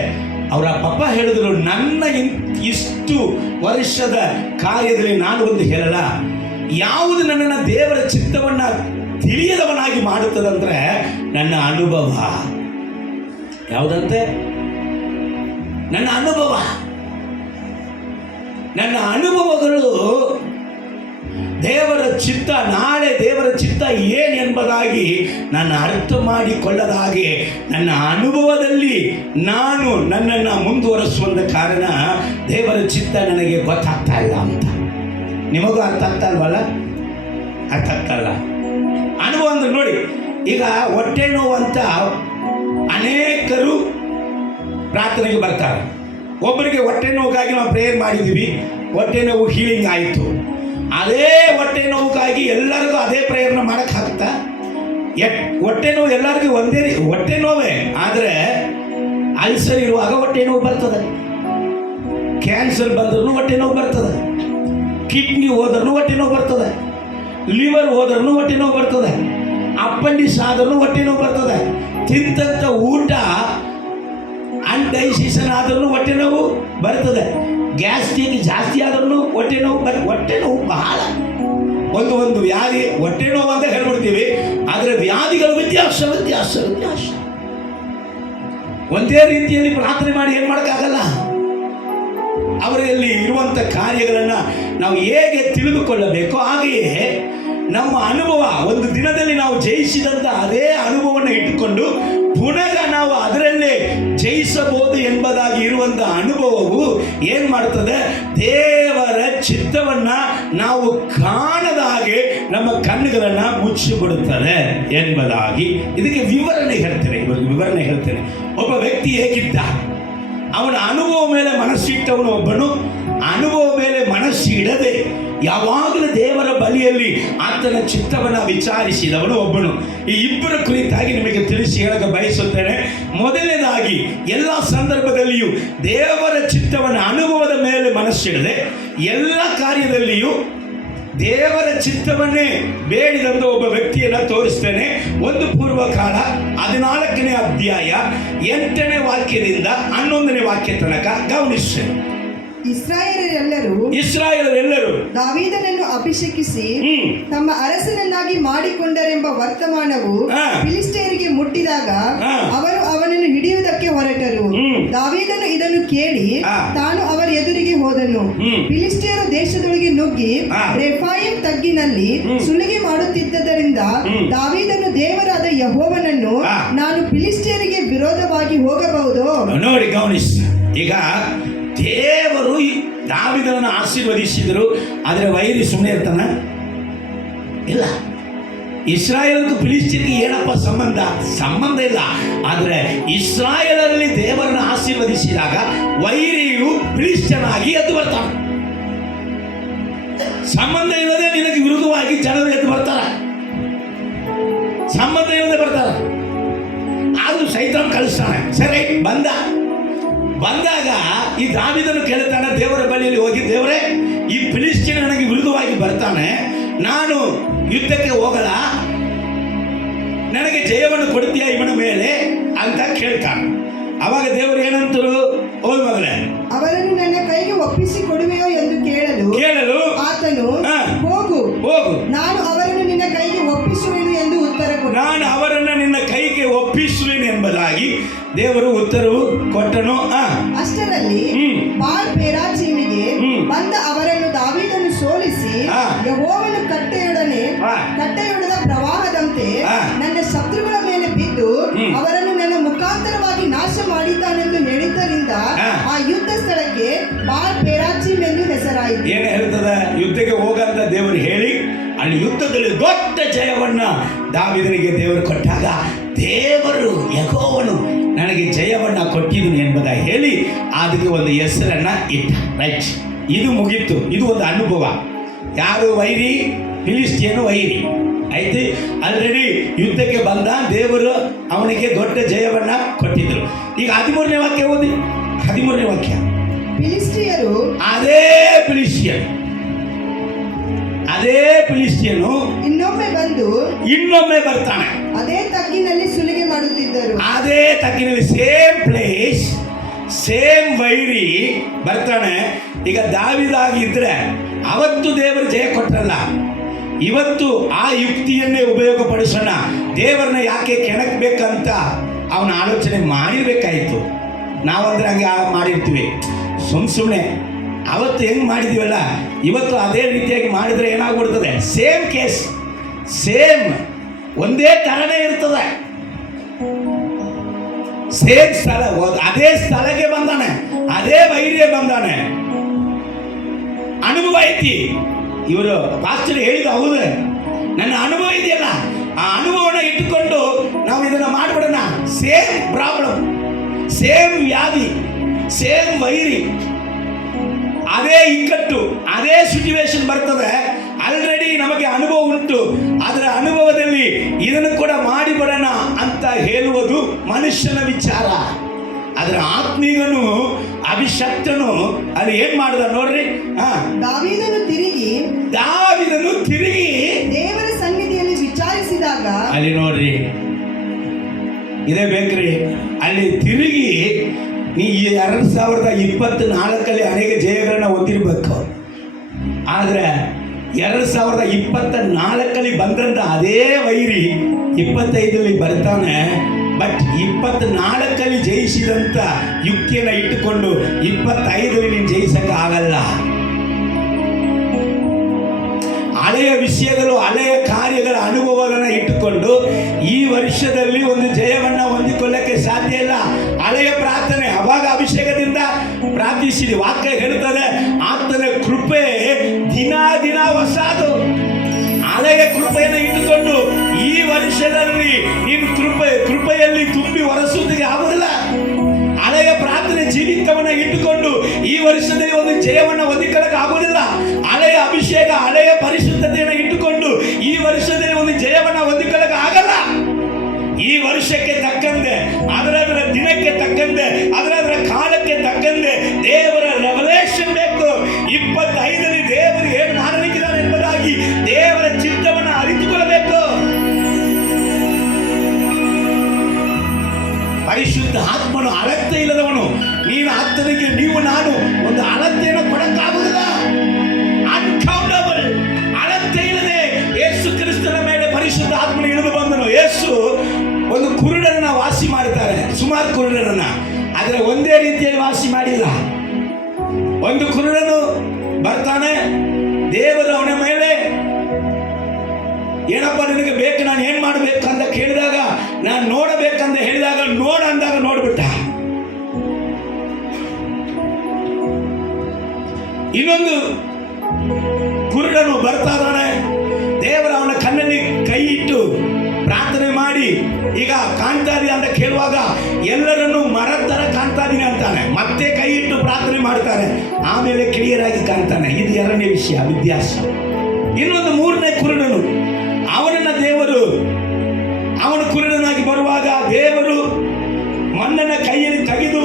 ಅವರ ಪಪ್ಪ ಹೇಳಿದ್ರು, ನನ್ನ ಇಷ್ಟು ವರ್ಷದ ಕಾರ್ಯದಲ್ಲಿ ನಾನು ಒಂದು ಹೇಳಲ್ಲ, ಯಾವುದು ನನ್ನನ್ನು ದೇವರ ಚಿತ್ತವನ್ನು ತಿಳಿಯದವನಾಗಿ ಮಾಡುತ್ತದಂದ್ರೆ ನನ್ನ ಅನುಭವ. ಯಾವುದಂತೆ? ನನ್ನ ಅನುಭವ. ನನ್ನ ಅನುಭವಗಳು ದೇವರ ಚಿತ್ತ, ನಾಳೆ ದೇವರ ಚಿತ್ತ ಏನೆಂಬುದಾಗಿ ನಾನು ಅರ್ಥ ಮಾಡಿಕೊಳ್ಳದ ಹಾಗೆ ನನ್ನ ಅನುಭವದಲ್ಲಿ ನಾನು ನನ್ನನ್ನು ಮುಂದುವರಿಸುವಂಥ ಕಾರಣ ದೇವರ ಚಿತ್ತ ನನಗೆ ಗೊತ್ತಾಗ್ತಾ ಇಲ್ಲ ಅಂತ. ನಿಮಗೂ ಅರ್ಥ ಆಗ್ತಾ ಇಲ್ವಲ್ಲ? ಅರ್ಥ ಆಗ್ತಲ್ಲ. ಅನುಭವ ಅಂದ್ರೆ ನೋಡಿ, ಈಗ ಹೊಟ್ಟೆ ನೋವು ಅಂತ ಅನೇಕರು ಪ್ರಾರ್ಥನೆಗೆ ಬರ್ತಾರೆ. ಒಬ್ಬರಿಗೆ ಹೊಟ್ಟೆ ನೋವಿಗಾಗಿ ನಾವು ಪ್ರೇಯರ್ ಮಾಡಿದ್ದೀವಿ, ಹೊಟ್ಟೆ ನೋವು ಹೀಲಿಂಗ್ ಆಯಿತು. ಅದೇ ಹೊಟ್ಟೆ ನೋವಿಗಾಗಿ ಎಲ್ಲರಿಗೂ ಅದೇ ಪ್ರೇಯರ್ನ ಮಾಡೋಕ್ಕಾಗುತ್ತಾ? ಹೊಟ್ಟೆ ನೋವು ಎಲ್ಲರಿಗೂ ಒಂದೇ ಹೊಟ್ಟೆ ನೋವೇ. ಆದರೆ ಅಲ್ಸರ್ ಇರುವಾಗ ಹೊಟ್ಟೆ ನೋವು ಬರ್ತದೆ, ಕ್ಯಾನ್ಸರ್ ಬಂದ್ರೂ ಹೊಟ್ಟೆ ನೋವು ಬರ್ತದೆ, ಕಿಡ್ನಿ ಹೋದ್ರೂ ಹೊಟ್ಟೆ ನೋವು ಬರ್ತದೆ, ಲಿವರ್ ಹೋದ್ರೂ ಹೊಟ್ಟೆ ನೋವು ಬರ್ತದೆ, ಅಪ್ಪಂಡಿಸ್ ಆದ್ರೂ ಹೊಟ್ಟೆ ನೋವು ಬರ್ತದೆ, ತಿಂತಂಥ ಊಟ ಅನ್ಡೈಜೆಷನ್ ಆದ್ರೂ ಹೊಟ್ಟೆ ನೋವು ಬರ್ತದೆ, ಗ್ಯಾಸ್ಟ್ರಿಕ್ ಜಾಸ್ತಿ ಆದ್ರೂ ಹೊಟ್ಟೆ ನೋವು ಹೊಟ್ಟೆ ನೋವು ಬಹಳ ಒಂದು ವ್ಯಾಧಿ. ಹೊಟ್ಟೆ ನೋವು ಅಂತ ಹೇಳ್ಬಿಡ್ತೀವಿ, ಆದರೆ ವ್ಯಾಧಿಗಳ ವ್ಯತ್ಯಾಸ. ಒಂದೇ ರೀತಿಯಲ್ಲಿ ಪ್ರಾರ್ಥನೆ ಮಾಡಿ ಏನು ಮಾಡೋಕ್ಕಾಗಲ್ಲ. ಅವರಲ್ಲಿ ಇರುವಂಥ ಕಾರ್ಯಗಳನ್ನು ನಾವು ಹೇಗೆ ತಿಳಿದುಕೊಳ್ಳಬೇಕೋ ಹಾಗೆಯೇ ನಮ್ಮ ಅನುಭವ, ಒಂದು ದಿನದಲ್ಲಿ ನಾವು ಜಯಿಸಿದಂಥ ಅದೇ ಅನುಭವವನ್ನು ಇಟ್ಟುಕೊಂಡು ಪುನಃ ನಾವು ಅದರಲ್ಲೇ ಜಯಿಸಬಹುದು ಎಂಬುದಾಗಿ ಇರುವಂಥ ಅನುಭವವು ಏನು ಮಾಡುತ್ತದೆ? ದೇವರ ಚಿತ್ತವನ್ನು ನಾವು ಕಾಣದ ಹಾಗೆ ನಮ್ಮ ಕಣ್ಣುಗಳನ್ನು ಮುಚ್ಚಿಬಿಡುತ್ತದೆ ಎಂಬುದಾಗಿ ಇದಕ್ಕೆ ವಿವರಣೆ ಹೇಳ್ತೇನೆ. ಒಬ್ಬ ವ್ಯಕ್ತಿ ಹೇಗಿದ್ದ, ಅವನ ಅನುಭವ ಮೇಲೆ ಮನಸ್ಸಿಟ್ಟವನು ಒಬ್ಬನು, ಅನುಭವ ಮೇಲೆ ಮನಸ್ಸಿಡದೆ ಯಾವಾಗಲೂ ದೇವರ ಬಳಿಯಲ್ಲಿ ಆತನ ಚಿತ್ತವನ್ನು ವಿಚಾರಿಸಿದವನು ಒಬ್ಬನು. ಈ ಇಬ್ಬರ ಕುರಿತಾಗಿ ನಿಮಗೆ ತಿಳಿಸಿ ಹೇಳಕ್ಕೆ ಬಯಸುತ್ತೇನೆ. ಮೊದಲನೇದಾಗಿ, ಎಲ್ಲ ಸಂದರ್ಭದಲ್ಲಿಯೂ ದೇವರ ಚಿತ್ತವನ್ನು ಅನುಭವದ ಮೇಲೆ ಮನಸ್ಸಿಡದೆ ಎಲ್ಲ ಕಾರ್ಯದಲ್ಲಿಯೂ ದೇವರ ಚಿತ್ತವನ್ನೇ ಬೇಡಿದಂಥ ಒಬ್ಬ ವ್ಯಕ್ತಿಯನ್ನು ತೋರಿಸ್ತೇನೆ. ಒಂದು ಪೂರ್ವಕಾಲ 14ನೇ ಅಧ್ಯಾಯ 8ನೇ ವಾಕ್ಯದಿಂದ 11ನೇ ವಾಕ್ಯ ತನಕ ಗಮನಿಸಿ. ಇಸ್ರಾಯೇಲರೆಲ್ಲರೂ ದಾವೀದನನ್ನು ಅಭಿಷೇಕಿಸಿ ತಮ್ಮ ಅರಸನನ್ನಾಗಿ ಮಾಡಿಕೊಂಡರೆಂಬ ವರ್ತಮಾನವು ಫಿಲಿಷ್ಟಿಯರಿಗೆ ಮುಟ್ಟಿದಾಗ ಅವರು ಅವನನ್ನು ಹಿಡಿಯುವುದಕ್ಕೆ ಹೊರಟರು. ದಾವೀದನು ಇದನ್ನು ಕೇಳಿ ತಾನು ಅವರ ಎದುರಿಗೆ ಹೋದನು. ಫಿಲಿಷ್ಟಿಯರು ದೇಶದೊಳಗೆ ನುಗ್ಗಿ ರೆಫಾಯಿಮ್ ತಗ್ಗಿನಲ್ಲಿ ಸುಲಿಗೆ ಮಾಡುತ್ತಿದ್ದರಿಂದ ದಾವೀದನು ದೇವರಾದ ಯೆಹೋವನನ್ನು ನಾನು ಫಿಲಿಷ್ಟಿಯರಿಗೆ ವಿರೋಧವಾಗಿ ಹೋಗಬಹುದು. ನೋಡಿ, ಗಮನಿಸಿ. ಈಗ ದೇವರು ದಾವೀದನನ್ನು ಆಶೀರ್ವದಿಸಿದರು, ಆದರೆ ವೈರಿ ಸುಮ್ಮನೆ ಇರ್ತಾನ? ಇಲ್ಲ. ಇಸ್ರಾಯೇಲ್ಗೂ ಫಿಲಿಷ್ಟಿಯರಿಗೆ ಏನಪ್ಪ ಸಂಬಂಧ ಇಲ್ಲ. ಆದರೆ ಇಸ್ರಾಯೇಲರಲ್ಲಿ ದೇವರನ್ನು ಆಶೀರ್ವದಿಸಿದಾಗ ವೈರಿಯು ಫಿಲಿಷ್ಟಿಯನಾಗಿ ಎದ್ದು ಬರ್ತಾನೆ. ಸಂಬಂಧ ಇಲ್ಲದೆ ನಿನಗೆ ವಿರುದ್ಧವಾಗಿ ಜನರು ಎದ್ದು ಬರ್ತಾರೆ, ಸಂಬಂಧ ಇಲ್ಲದೆ ಬರ್ತಾರೆ. ಆದರೂ ಸೈತಾನ ಕಳಿಸ್ತಾನೆ. ಸರಿ, ಬಂದಾಗ ಈ ದಾವೀದನು ಕೇಳ್ತಾನೆ ದೇವರ ಬಳಿಯಲ್ಲಿ ಹೋಗಿ, ದೇವರೇ, ಈ ಫಿಲಿಷ್ಟಿಯನ ನನಗೆ ವಿರುದ್ಧವಾಗಿ ಬರ್ತಾನೆ, ನಾನು ಯುದ್ಧಕ್ಕೆ ಹೋಗಲ್ಲ, ನನಗೆ ಜಯವನ್ನು ಕೊಡ್ತೀಯ ಇವನ ಮೇಲೆ ಅಂತ ಕೇಳ್ತಾನೆ. ಅವಾಗ ದೇವರು ಏನಂತರು? ಹೋಗಿ ಮಗನೇ, ಅವರನ್ನು ನನ್ನ ಕೈಗೆ ಒಪ್ಪಿಸಿ ಕೊಡುವೆಯೋ ಎಂದು ಕೇಳಲು ಆತನು ಹೋಗು, ನಾನು ಅವರನ್ನು ನಿನ್ನ ಕೈಗೆ ಒಪ್ಪಿಸುವೆನು ಎಂದು ಉತ್ತರ ಕೊಟ್ಟನು. ನಾನು ಅವರನ್ನು ನಿನ್ನ ಕೈಗೆ ಒಪ್ಪಿಸುವೆನು ಎಂಬುದಾಗಿ ದೇವರು ಉತ್ತರವು ಕೊಟ್ಟನು. ಅಷ್ಟರಲ್ಲಿ ಬಾಳ್ ಪೆರಾಚೀಮಿಗೆ ಬಂದ ಅವರನ್ನು ದಾವೀದನು ಸೋಲಿಸಿ ಯೆಹೋವನು ಕಟ್ಟೆಯೊಡೆದ ಪ್ರವಾಹದಂತೆ ನನ್ನ ಶತ್ರುಗಳ ಮೇಲೆ ಬಿದ್ದು ಅವರನ್ನು ನನ್ನ ಮುಖಾಂತರವಾಗಿ ನಾಶ ಮಾಡಿದ್ದಾನೆಂದು ಹೇಳಿದ್ದರಿಂದ ಆ ಯುದ್ಧ ಸ್ಥಳಕ್ಕೆ ಬಾಳ್ ಪೆರಾಚೀಮ್ ಎಂದು ಹೆಸರಾಯಿತು. ಏನು ಹೇಳ್ತದೆ? ಯುದ್ಧಕ್ಕೆ ಹೋಗಂತ ದೇವರು ಹೇಳಿ ಅಲ್ಲಿ ಯುದ್ಧದಲ್ಲಿ ದೊಡ್ಡ ಜಯವನ್ನ ದಾವೀದನಿಗೆ ದೇವರು ಕೊಟ್ಟಾಗ ದೇವರು ಯೆಹೋವನು ನನಗೆ ಜಯವನ್ನ ಕೊಟ್ಟಿದ್ದನು ಎಂಬುದಾಗಿ ಹೇಳಿ ಅದಕ್ಕೆ ಒಂದು ಹೆಸರನ್ನ ಇಟ್ಟ. ರೈಟ್, ಇದು ಮುಗೀತು. ಇದು ಒಂದು ಅನುಭವ. ಯಾರು ವೈರಿ? ಫಿಲಿಷ್ಟಿಯನು ವೈರಿ. ಆಯ್ತು, ಆಲ್ರೆಡಿ ಯುದ್ಧಕ್ಕೆ ಬಂದ, ದೇವರು ಅವನಿಗೆ ದೊಡ್ಡ ಜಯವನ್ನ ಕೊಟ್ಟಿದ್ರು. ಈಗ 13ನೇ ವಾಕ್ಯ ಓದಿ. 13ನೇ ವಾಕ್ಯ. ಫಿಲಿಷ್ಟಿಯರು ಅದೇ ಫಿಲಿಷ್ಟಿಯರು ಅದೇ ಫಿಲಿಸ್ಟಿಯನು ಇನ್ನೊಮ್ಮೆ ಬರ್ತಾನೆ. ಅದೇ ತಗ್ಗಿನಲ್ಲಿ ಸುಲಿಗೆ ಮಾಡುತ್ತಿದ್ದರು. ಅದೇ ತಗ್ಗಿನಲ್ಲಿ ಸೇಮ್ ಪ್ಲೇಸ್ ಸೇಮ್ ವೈರಿ ಬರ್ತಾನೆ. ಈಗ ದಾವಿದಾಗಿದ್ರೆ ಅವತ್ತು ದೇವರು ಜಯ ಕೊಟ್ಟರಲ್ಲ, ಇವತ್ತು ಆ ಯುಕ್ತಿಯನ್ನೇ ಉಪಯೋಗಪಡಿಸೋಣ, ದೇವರನ್ನ ಯಾಕೆ ಕೆಣಕ್ಬೇಕಂತ ಅವನ ಆಲೋಚನೆ ಮಾಡಿರ್ಬೇಕಾಯಿತು. ನಾವಂದ್ರೆ ಹಂಗೆ ಮಾಡಿರ್ತೀವಿ ಸುಮ್ಮನೆ. ಅವತ್ತು ಹೆಂಗೆ ಮಾಡಿದೀವಲ್ಲ, ಇವತ್ತು ಅದೇ ರೀತಿಯಾಗಿ ಮಾಡಿದರೆ ಏನಾಗ್ಬಿಡ್ತದೆ? ಸೇಮ್ ಕೇಸ್, ಸೇಮ್ ಒಂದೇ ಥರನೇ ಇರ್ತದೆ. ಸೇಮ್ ಸ್ಥಳ, ಅದೇ ಸ್ಥಳಕ್ಕೆ ಬಂದಾನೆ, ಅದೇ ವೈರ್ಯ ಬಂದಾನೆ. ಅನುಭವ ಐತಿ. ಇವರು ಪಾಸ್ಟರ್ ಹೇಳಿದ ಹೌದು, ನನ್ನ ಅನುಭವ ಇದೆಯಲ್ಲ, ಆ ಅನುಭವನ ಇಟ್ಟುಕೊಂಡು ನಾವು ಇದನ್ನ ಮಾಡ್ಬಿಡೋಣ. ಸೇಮ್ ಪ್ರಾಬ್ಲಮ್, ಸೇಮ್ ವ್ಯಾಧಿ, ಸೇಮ್ ವೈರಿ, ಅದೇ ಇಕ್ಕಟ್ಟು, ಅದೇ ಸಿಚುವೇಶನ್ ಬರ್ತದೆ. ಆಲ್ರೆಡಿ ನಮಗೆ ಅನುಭವ ಉಂಟು. ಅದರ ಅನುಭವದಲ್ಲಿ ಇದನ್ನು ಕೂಡ ಮಾಡಿಬಿಡೋಣ ಅಂತ ಹೇಳುವುದು ಮನುಷ್ಯನ ವಿಚಾರ. ಅದರ ಆತ್ಮೀಗನು ಅಭಿಷಕ್ತನು ಅಲ್ಲಿ ಏನ್ ಮಾಡಿದ ನೋಡ್ರಿ. ದಾವೀದನು ತಿರುಗಿ ದೇವರ ಸನ್ನಿಧಿಯಲ್ಲಿ ವಿಚಾರಿಸಿದಾಗ ಅಲ್ಲಿ ನೋಡ್ರಿ, ಇದೇ ಬೇಕ್ರಿ. ಅಲ್ಲಿ ತಿರುಗಿ ನೀ 2024 ಅನೇಕ ಜಯಗಳನ್ನ ಹೊಂದಿರಬೇಕು. ಆದರೆ 2024 ಬಂದ್ರಂತ ಅದೇ ವೈರಿ 25 ಬರ್ತಾನೆ. ಬಟ್ 24 ಜಯಿಸಿದಂಥ ಯುಕ್ತಿಯನ್ನು ಇಟ್ಟುಕೊಂಡು 25 ನೀನು ಜಯಿಸಕ್ಕೆ ಆಗಲ್ಲ. ಹಳೆಯ ವಿಷಯಗಳು, ಹಳೆಯ ಕಾರ್ಯಗಳ ಅನುಭವಗಳನ್ನು ಇಟ್ಟುಕೊಂಡು ಈ ವರ್ಷದಲ್ಲಿ ಒಂದು ಜಯವನ್ನು ಹೊಂದಿಕೊಳ್ಳಕ್ಕೆ ಸಾಧ್ಯ ಇಲ್ಲ. ಹಳೆಯ ಪ್ರಾರ್ಥನೆ, ಅವಾಗ ಅಭಿಷೇಕದಿಂದ ಪ್ರಾರ್ಥಿಸಿದ ವಾಕ್ಯ ಹೇಳುತ್ತದೆ, ಆತನ ಕೃಪೆ ದಿನ ದಿನ ಹೊಸದು. ಹಳೆಯ ಕೃಪೆಯನ್ನು ಇಟ್ಟುಕೊಂಡು ಈ ವರ್ಷದಲ್ಲಿ ನೀನು ಕೃಪೆಯಲ್ಲಿ ತುಂಬಿ ಹೊರಸುವುದಕ್ಕೆ ಆಗುವುದಿಲ್ಲ. ಹಳೆಯ ಪ್ರಾರ್ಥನೆ ಜೀವಿತವನ್ನ ಇಟ್ಟುಕೊಂಡು ಈ ವರ್ಷದಲ್ಲಿ ಒಂದು ಜಯವನ್ನು ಹೊಂದಿಕೊಳ್ಳಕ್ಕೆ ಆಗುವುದಿಲ್ಲ. ಹಳೆಯ ಅಭಿಷೇಕ, ಹಳೆಯ ಪರಿಶುದ್ಧತೆಯನ್ನು ಇಟ್ಟುಕೊಂಡು ಈ ವರ್ಷದಲ್ಲಿ ಒಂದು ಜಯವನ್ನು ಹೊಂದಿಕೊಳ್ಳಕ್ಕೆ ಆಗಲ್ಲ. ಈ ವರ್ಷಕ್ಕೆ ತಕ್ಕಂತೆ, ಅದರ ದಿನಕ್ಕೆ ತಕ್ಕಂತೆ, ಅದರ ಕಾಲಕ್ಕೆ ತಕ್ಕಂತೆ ದೇವರ ರೆವಲೇಷನ್ ಬೇಕು. 25 ದೇವರು ಏನು ಮಾಡಲಿಕ್ಕಿದ್ದಾರೆ ಎಂಬುದಾಗಿ ದೇವರ ಚಿತ್ತವನ್ನು ಅರಿತುಕೊಳ್ಳಬೇಕು. ಪರಿಶುದ್ಧ ಆತ್ಮನು ಅಳತೆ ಇಲ್ಲದವನು. ನೀನು ಆತನಿಗೆ, ನೀವು ನಾನು ಒಂದು ಅಳತೆಯನ್ನು ಕೊಡಕ್ಕಾಗುವುದಿಲ್ಲ. ಅನ್ಕೌಂಟಬಲ್, ಅಳತೆ ಇಲ್ಲದೆ ಯೇಸು ಕ್ರಿಸ್ತನ ಮೇಲೆ ಪರಿಶುದ್ಧ ಆತ್ಮನು ಇಳಿದು ಬಂದನು. ಯೇಸು ಒಂದು ಕುರುಡರನ್ನ ವಾಸಿ ಮಾಡ್ತಾರೆ, ಸುಮಾರು ಕುರುಡರನ್ನ, ಆದರೆ ಒಂದೇ ರೀತಿಯಲ್ಲಿ ವಾಸಿ ಮಾಡಿಲ್ಲ. ಒಂದು ಕುರುಡನು ಬರ್ತಾನೆ, ದೇವರು ಅವನ ಮೇಲೆ ಏನಪ್ಪ ನಿನಗೆ ಬೇಕು, ನಾನು ಏನ್ ಮಾಡಬೇಕು ಅಂತ ಕೇಳಿದಾಗ, ನಾನು ನೋಡಬೇಕಂತ ಹೇಳಿದಾಗ ನೋಡ ಅಂದಾಗ ನೋಡ್ಬಿಟ್ಟ. ಇನ್ನೊಂದು ಕುರುಡನು ಬರ್ತಾ ಇದ್ದಾನೆ, ದೇವರ ಅವನ ಕಣ್ಣಲ್ಲಿ ಕೈ ಇಟ್ಟು ಪ್ರಾರ್ಥನೆ ಮಾಡಿ, ಈಗ ಕಾಣ್ತಾ ಇದೀಯ ಅಂತ ಕೇಳುವಾಗ ಎಲ್ಲರನ್ನು ಮರದ ತರ ಕಾಣ್ತಾ ಇದೀನಿ ಅಂತಾನೆ. ಮತ್ತೆ ಕೈ ಇಟ್ಟು ಪ್ರಾರ್ಥನೆ ಮಾಡ್ತಾನೆ, ಆಮೇಲೆ ಕ್ಲಿಯರ್ ಆಗಿ ಕಾಣ್ತಾನೆ. ಇದು 2ನೇ ವಿಷಯ, ವ್ಯತ್ಯಾಸ. ಇನ್ನೊಂದು 3ನೇ ಕುರುಡನು, ಅವನನ್ನ ದೇವರು, ಅವನು ಕುರುಡನಾಗಿ ಬರುವಾಗ ದೇವರು ಮಣ್ಣನ್ನ ಕೈಯಲ್ಲಿ ತೆಗೆದು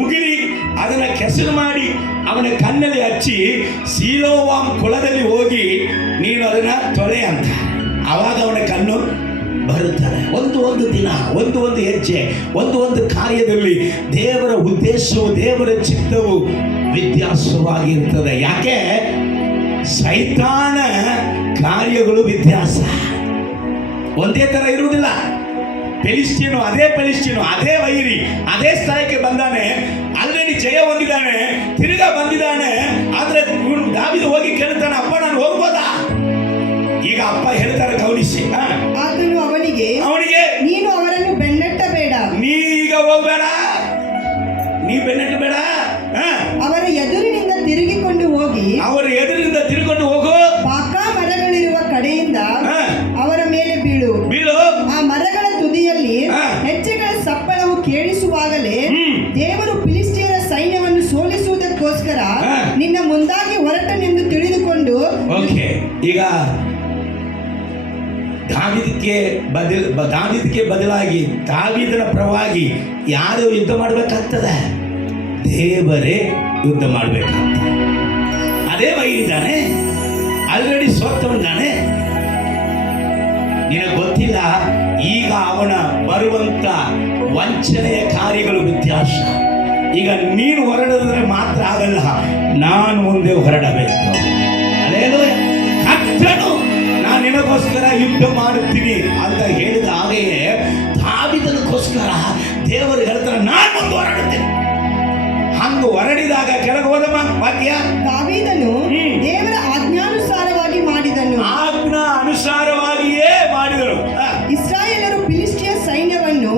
ಉಗಿರಿ ಅದನ್ನ ಕೆಸರು ಮಾಡಿ ಅವನ ಕಣ್ಣಲ್ಲಿ ಹಚ್ಚಿ ಸೀಲೋವಾಮ್ ಕೊಳದಲ್ಲಿ ಹೋಗಿ ನೀನು ಅದನ್ನ ತೊಳೆ ಅಂತ. ಆವಾಗ ಅವನ ಕಣ್ಣು ಬರುತ್ತದೆ. ಒಂದು ದಿನ, ಒಂದು ಹೆಜ್ಜೆ, ಒಂದು ಕಾರ್ಯದಲ್ಲಿ ದೇವರ ಉದ್ದೇಶವು, ದೇವರ ಚಿತ್ತವು ವ್ಯತ್ಯಾಸವಾಗಿರ್ತದೆ. ಯಾಕೆ? ಸೈತಾನ ಕಾರ್ಯಗಳು ವ್ಯತ್ಯಾಸ, ಒಂದೇ ತರ ಇರುವುದಿಲ್ಲ. ಫಿಲಿಸ್ಟಿಯನು ಅದೇ ವೈರಿ, ಅದೇ ಸ್ಥಳಕ್ಕೆ ಬಂದಾನೆ, ಆಲ್ರೆಡಿ ಜಯ ಹೊಂದಿದ್ದಾನೆ, ತಿರುಗಾ ಬಂದಿದ್ದಾನೆ. ಆದ್ರೆ ದಾವೀದ ಹೋಗಿ ಕೇಳ್ತಾನೆ, ಅಪ್ಪ ನಾನು ಹೋಗ್ಬೋದಾ? ಈಗ ಅಪ್ಪ ಹೇಳ್ತಾರೆ ಗೌನಿಸಿ. ಆತನು ಅವನಿಗೆ ನೀನು ಅವರನ್ನು ಬೆನ್ನಟ್ಟಬೇಡ, ನೀ ಈಗ ಹೋಗ್ಬೇಡ, ನೀ ಬೆನ್ನಟ್ಟಬೇಡ, ಅವರ ಎದುರಿನಿಂದ ತಿರುಗಿಕೊಂಡು ಹೋಗು, ಬಾಕಾ ಮರಗಳಿರುವ ಕಡೆಯಿಂದ ಅವರ ಮೇಲೆ ಬೀಳು. ಆ ಮರಗಳ ತುದಿಯಲ್ಲಿ ಹೆಜ್ಜೆಗಳ ಸಪ್ಪಳವು ಕೇಳಿಸುವಾಗಲೇ ದೇವರು ಫಿಲಿಸ್ಟಿಯರ ಸೈನ್ಯವನ್ನು ಸೋಲಿಸುವುದಕ್ಕೋಸ್ಕರ ನಿನ್ನ ಮುಂದಾಗಿ ಹೊರಟನೆಂದು ತಿಳಿದುಕೊಂಡು. ಈಗ ದಾವೀದಕ್ಕೆ ಬದಲಾಗಿ, ದಾವೀದನ ಪರವಾಗಿ ಯಾರು ಯುದ್ಧ ಮಾಡಬೇಕಾಗ್ತದೆ? ದೇವರೇ ಯುದ್ಧ ಮಾಡಬೇಕಾಗ್ತದೆ. ಅದೇ ವೈರಿದ್ದಾನೆ, ಆಲ್ರೆಡಿ ಸೋತವನಾನೆ. ನಿನಗೆ ಗೊತ್ತಿಲ್ಲ, ಈಗ ಅವನ ಬರುವಂತ ವಂಚನೆಯ ಕಾರ್ಯಗಳು ವ್ಯತ್ಯಾಸ. ಈಗ ನೀನು ಹೊರಡಿದ್ರೆ ಮಾತ್ರ ಆಗಲ್ಲ, ನಾನು ಮುಂದೆ ಹೊರಡಬೇಕು. ಅಲ್ಲೇಲೂಯ. ಕರ್ತನು ನಾನು ನಿನಗೋಸ್ಕರ ಯುದ್ಧ ಮಾಡುತ್ತೀನಿ ಅಂತ ಹೇಳಿದ ಹಾಗೆಯೇ ದಾವೀದನಿಗೋಸ್ಕರ ದೇವರು ಹೇಳ್ತಾರೆ, ನಾನು ಮುಂದೆ ಹೊರಡುತ್ತೇನೆ. ಹಂಗ ಹೊರಡಿದಾಗ ಕೆಳಗೆ ಹೋದಮ್ಮ ವಾಕ್ಯ, ದಾವೀದನು ದೇವರ ಆಜ್ಞಾನುಸಾರವಾಗಿ ಮಾಡಿದನು. ಆಜ್ಞಾ ಅನುಸಾರವಾಗಿಯೇ ಮಾಡಿದರು. ಇಸ್ರಾಯೇಲರು ಫಿಲಿಷ್ಟಿಯ ಸೈನ್ಯವನ್ನು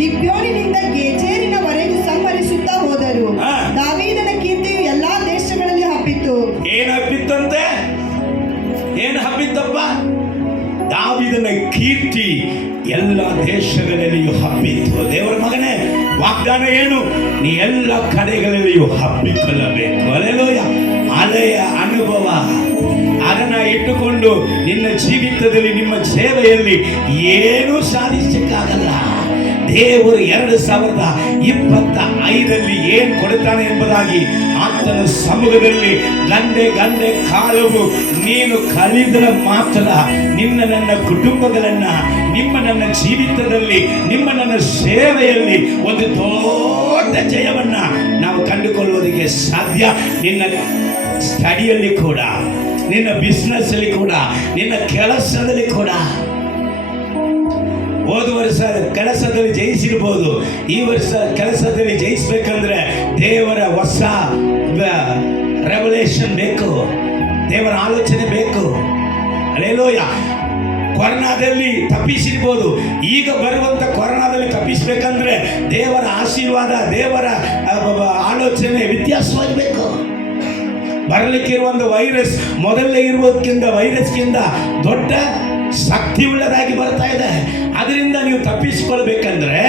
ಗಿಬ್ಯೋನಿನಿಂದ ಗೆಜೇರಿನವರೆಗೂ ಸಂಹರಿಸುತ್ತಾ ಹೋದರು. ದಾವೀದನ ಕೀರ್ತಿಯು ಎಲ್ಲಾ ದೇಶಗಳಲ್ಲಿ ಹಬ್ಬಿತು. ಏನು ಹಬ್ಬಿತ್ತಂತೆ? ಏನು ಹಬ್ಬಿತ್ತಪ್ಪ? ದಾವೀದನ ಕೀರ್ತಿ ಎಲ್ಲ ದೇಶಗಳಲ್ಲಿಯೂ ಹಬ್ಬಿತ್ತು. ದೇವರ ಮಗನೇ, ವಾಗ್ದಾನ ಏನು? ನೀ ಎಲ್ಲ ಕಡೆಗಳಲ್ಲಿಯೂ ಹಬ್ಬಿಕೊಳ್ಳಬೇಕು. ಅಲ್ಲೇಲೂಯ. ಅಲೆಯ ಅನುಭವ ಅದನ್ನ ಇಟ್ಟುಕೊಂಡು ನಿನ್ನ ಜೀವಿತದಲ್ಲಿ, ನಿಮ್ಮ ಸೇವೆಯಲ್ಲಿ ಏನೂ ಸಾಧಿಸಕ್ಕಾಗಲ್ಲ. ದೇವರು 2025 ಏನ್ ಕೊಡುತ್ತಾನೆ ಎಂಬುದಾಗಿ ಆತನ ಸಮ್ಮುಖದಲ್ಲಿ ಗಂಡೆ ಕಾಲವು ನೀನು ಕಲಿದರೆ ಮಾತ್ರ ನಿನ್ನ ನನ್ನ ಕುಟುಂಬಗಳನ್ನ, ನಿಮ್ಮ ನನ್ನ ಜೀವಿತದಲ್ಲಿ, ನಿಮ್ಮ ನನ್ನ ಸೇವೆಯಲ್ಲಿ ಒಂದು ದೊಡ್ಡ ಜಯವನ್ನ ನಾವು ಕಂಡುಕೊಳ್ಳುವುದಕ್ಕೆ ಸಾಧ್ಯ. ನಿನ್ನ ಸ್ಟಡಿಯಲ್ಲಿ ಕೂಡ, ನಿನ್ನ ಬಿಸ್ನೆಸ್ ಅಲ್ಲಿ ಕೂಡ, ನಿನ್ನ ಕೆಲಸದಲ್ಲಿ ಕೂಡ. ಹೋದ ವರ್ಷ ಕೆಲಸದಲ್ಲಿ ಜಯಿಸಿರ್ಬೋದು, ಈ ವರ್ಷ ಕೆಲಸದಲ್ಲಿ ಜಯಿಸ್ಬೇಕಂದ್ರೆ ದೇವರ ಹೊಸ ರೆವಲ್ಯೂಷನ್ ಬೇಕು, ದೇವರ ಆಲೋಚನೆ ಬೇಕು. ಅಲ್ಲೇಲೂಯ. ಕೊರೋನಾದಲ್ಲಿ ತಪ್ಪಿಸಿರ್ಬೋದು, ಈಗ ಬರುವಂತ ಕೊರೋನಾದಲ್ಲಿ ತಪ್ಪಿಸ್ಬೇಕಂದ್ರೆ ದೇವರ ಆಶೀರ್ವಾದ, ದೇವರ ಆಲೋಚನೆ ವ್ಯತ್ಯಾಸವಾಗಬೇಕು. ಬರಲಿಕ್ಕಿರುವ ಒಂದು ವೈರಸ್ ಮೊದಲೇ ಇರುವುದಕ್ಕಿಂತ ವೈರಸ್ಗಿಂತ ದೊಡ್ಡ ಶಕ್ತಿ ಉಳ್ಳದಾಗಿ ಬರ್ತಾ ಇದೆ. ಅದರಿಂದ ನೀವು ತಪ್ಪಿಸಿಕೊಳ್ಬೇಕಂದ್ರೆ